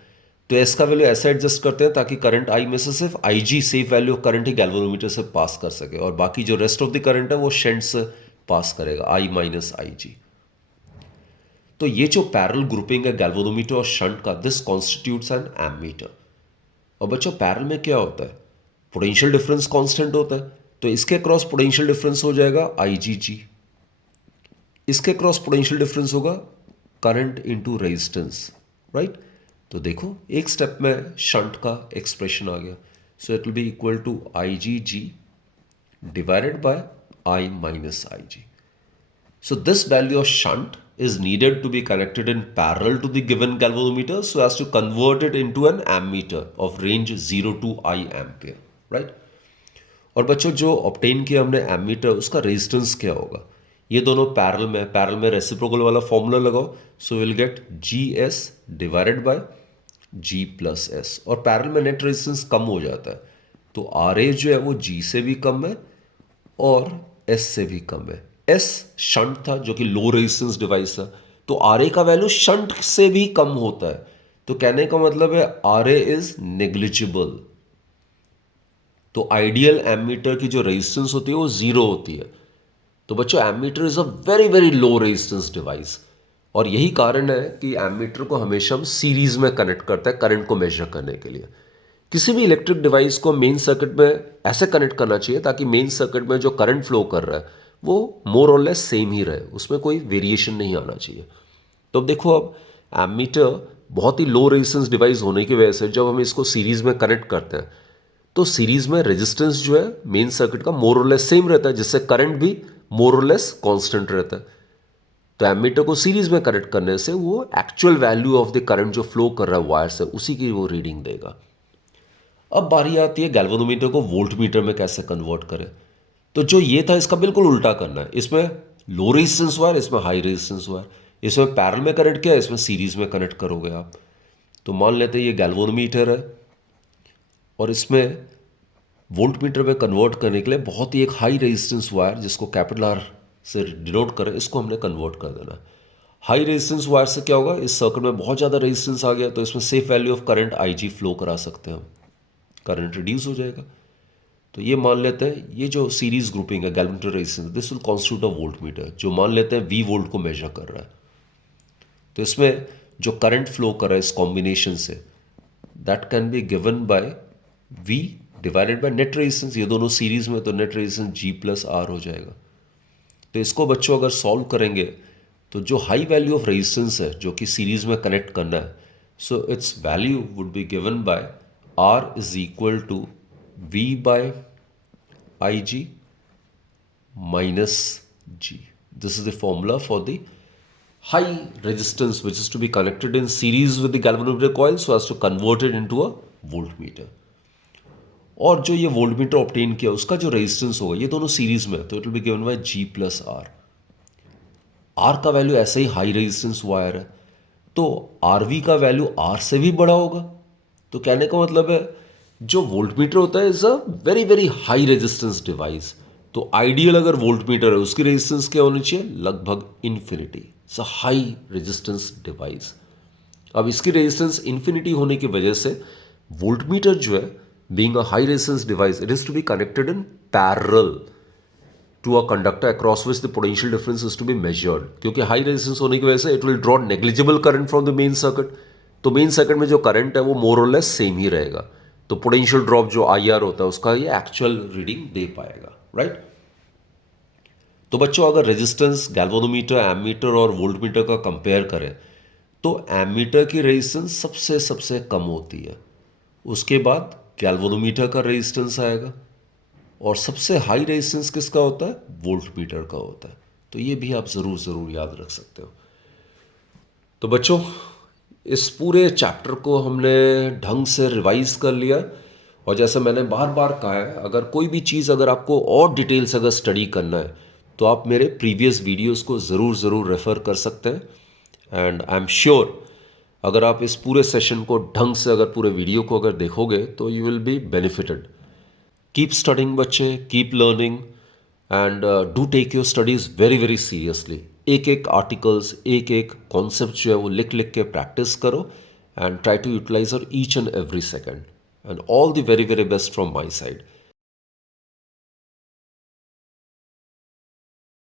तो एस का वैल्यू ऐसा एडजस्ट करते हैं ताकि करंट I में से सिर्फ IG safe value of current he galvanometer से पास कर सके, और बाकी जो रेस्ट ऑफ द करंट है वो शंट से पास करेगा, I माइनस IG। तो ये जो पैरेलल ग्रुपिंग है गैल्वेनोमीटर और शंट का, दिस कॉन्स्टिट्यूट्स एन एमीटर। और बच्चों पैरेलल में क्या होता है? पोटेंशियल डिफरेंस कांस्टेंट होता है, तो इसके क्रॉस पोटेंशियल डिफरेंस हो जाएगा IgG, इसके क्रॉस पोटेंशियल डिफरेंस होगा करंट इनटू रेजिस्टेंस, राइट? तो देखो एक स्टेप में शंट का एक्सप्रेशन आ गया, so it will be equal to IgG divided by I minus IG. So this value of shunt is needed to be connected in parallel to the given galvanometer so as to convert it into an ammeter of range 0 to I ampere, right? और बच्चों जो obtain किया हमने ammeter, उसका resistance क्या होगा? ये दोनों पैरेलल में रेसिप्रोकल वाला फॉर्मूला लगाओ, so will get G S divided by G plus S, और पैरेलल में नेट रेजिस्टेंस कम हो जाता है, तो आर ए जो है वो जी से भी कम है और एस से भी कम है। एस शंट था जो कि लो रेजिस्टेंस डिवाइस था, तो आर ए का वैल्यू शंट से भी कम होता है, तो कहने का मतलब है आर ए इज नेग्लिजिबल। तो आइडियल एमीटर की जो रेजिस्टेंस होती है वो जीरो होती है। तो बच्चों ammeter is a very very low resistance device, और यही कारण है कि एमीटर को हमेशा हम सीरीज में कनेक्ट करते हैं करंट को मेजर करने के लिए। किसी भी इलेक्ट्रिक डिवाइस को मेन सर्किट में ऐसे कनेक्ट करना चाहिए ताकि मेन सर्किट में जो करंट फ्लो कर रहा है वो मोर और लेस सेम ही रहे, उसमें कोई वेरिएशन नहीं आना चाहिए। तो अब देखो, अब एमीटर बहुत ही लो रेजिस्टेंस डिवाइस होने की वजह से जब हम इसको सीरीज में कनेक्ट करते हैं तो सीरीज में रेजिस्टेंस जो है मेन सर्किट का मोर और लेस सेम रहता है, जिससे करंट भी मोर और लेस कांस्टेंट रहता है। तो एमीटर को सीरीज में कनेक्ट करने से वो actual value of the current जो फ्लो कर रहा है वायर से उसी की वो रीडिंग देगा। अब बारी आती है गैल्वेनोमीटर को वोल्ट मीटर में कैसे कन्वर्ट करें। तो जो ये था इसका बिल्कुल उल्टा करना है, इसमें लो रेजिस्टेंस वायर, इसमें हाई रेजिस्टेंस वायर, इसमें पैरेलल में कनेक्ट किया, इसमें सीरीज में कनेक्ट करोगे आप। तो मान लेते हैं ये गैल्वेनोमीटर है और इसमें वोल्ट मीटर में कन्वर्ट करने के लिए बहुत ही एक हाई रेजिस्टेंस वायर जिसको कैपिटल आर से डिनोट करें, इसको हमने कन्वर्ट कर देना। हाई रेजिस्टेंस वायर से क्या होगा, इस सर्किट में बहुत ज़्यादा रेजिस्टेंस आ गया तो इसमें safe value of current I G flow करा सकते हैं हम, करंट रिड्यूस हो जाएगा। तो ये मान लेते हैं ये जो सीरीज ग्रुपिंग है galvanometer resistance, this will constitute a volt meter, जो मान लेते हैं वी वोल्ट को मेजर कर रहा है। तो इसमें जो करंट फ्लो कर रहा है इस कॉम्बिनेशन से that can be given by V divided by net resistance, ये दोनों सीरीज में तो net resistance G plus R हो जाएगा। तो इसको बच्चों अगर सॉल्व करेंगे तो जो हाई वैल्यू ऑफ रेजिस्टेंस है जो कि सीरीज में कनेक्ट करना है, so its value would be given by R is equal to V by I G minus G. This is the formula for the high resistance which is to be connected in series with the galvanometer coil so as to convert it into a voltmeter. और जो ये voltmeter obtain किया उसका जो resistance होगा ये दोनों series में, तो it will be given by G plus R. R का वैल्यू ऐसे ही हाई रेजिस्टेंस वायर है तो आर वी का वैल्यू आर से भी बड़ा होगा। तो कहने का मतलब है जो वोल्टमीटर होता है is a very very high resistance device. तो आइडियल अगर वोल्टमीटर है उसकी रेजिस्टेंस क्या होनी चाहिए, लगभग infinity. It's a high resistance device. अब इसकी रेजिस्टेंस इन्फिनिटी होने की वजह से वोल्टमीटर जो है being a high resistance device it is to be connected in parallel to a conductor across which the potential difference is to be measured. क्योंकि high resistance होने की वजह से it will draw negligible current from the main circuit. तो main circuit में जो current है वो मोर और लेस सेम ही रहेगा, तो पोटेंशियल ड्रॉप जो आई आर होता है उसका ये एक्चुअल रीडिंग दे पाएगा, राइट। तो बच्चों अगर रेजिस्टेंस गैल्वेनोमीटर, एमीटर और वोल्टमीटर का कंपेयर करें तो एमीटर की रेजिस्टेंस सबसे सबसे कम होती है, उसके बाद गैल्वेनोमीटर का रेजिस्टेंस आएगा और सबसे हाई रेजिस्टेंस किसका होता है, वोल्टमीटर का होता है। तो ये भी आप ज़रूर याद रख सकते हो। तो बच्चों इस पूरे चैप्टर को हमने ढंग से रिवाइज कर लिया, और जैसे मैंने बार बार कहा है अगर कोई भी चीज़ अगर आपको और डिटेल से अगर स्टडी करना है तो आप मेरे प्रीवियस वीडियोस को ज़रूर रेफ़र कर सकते हैं। एंड आई एम श्योर अगर आप इस पूरे सेशन को ढंग से अगर पूरे वीडियो को अगर देखोगे तो you will be benefited. Keep studying बच्चे, keep learning and do take your studies very very seriously. एक एक आर्टिकल्स, एक एक कॉन्सेप्ट जो है वो लिख लिख के प्रैक्टिस करो एंड ट्राई टू यूटिलाइज और each and every second. And all the very very best from my side.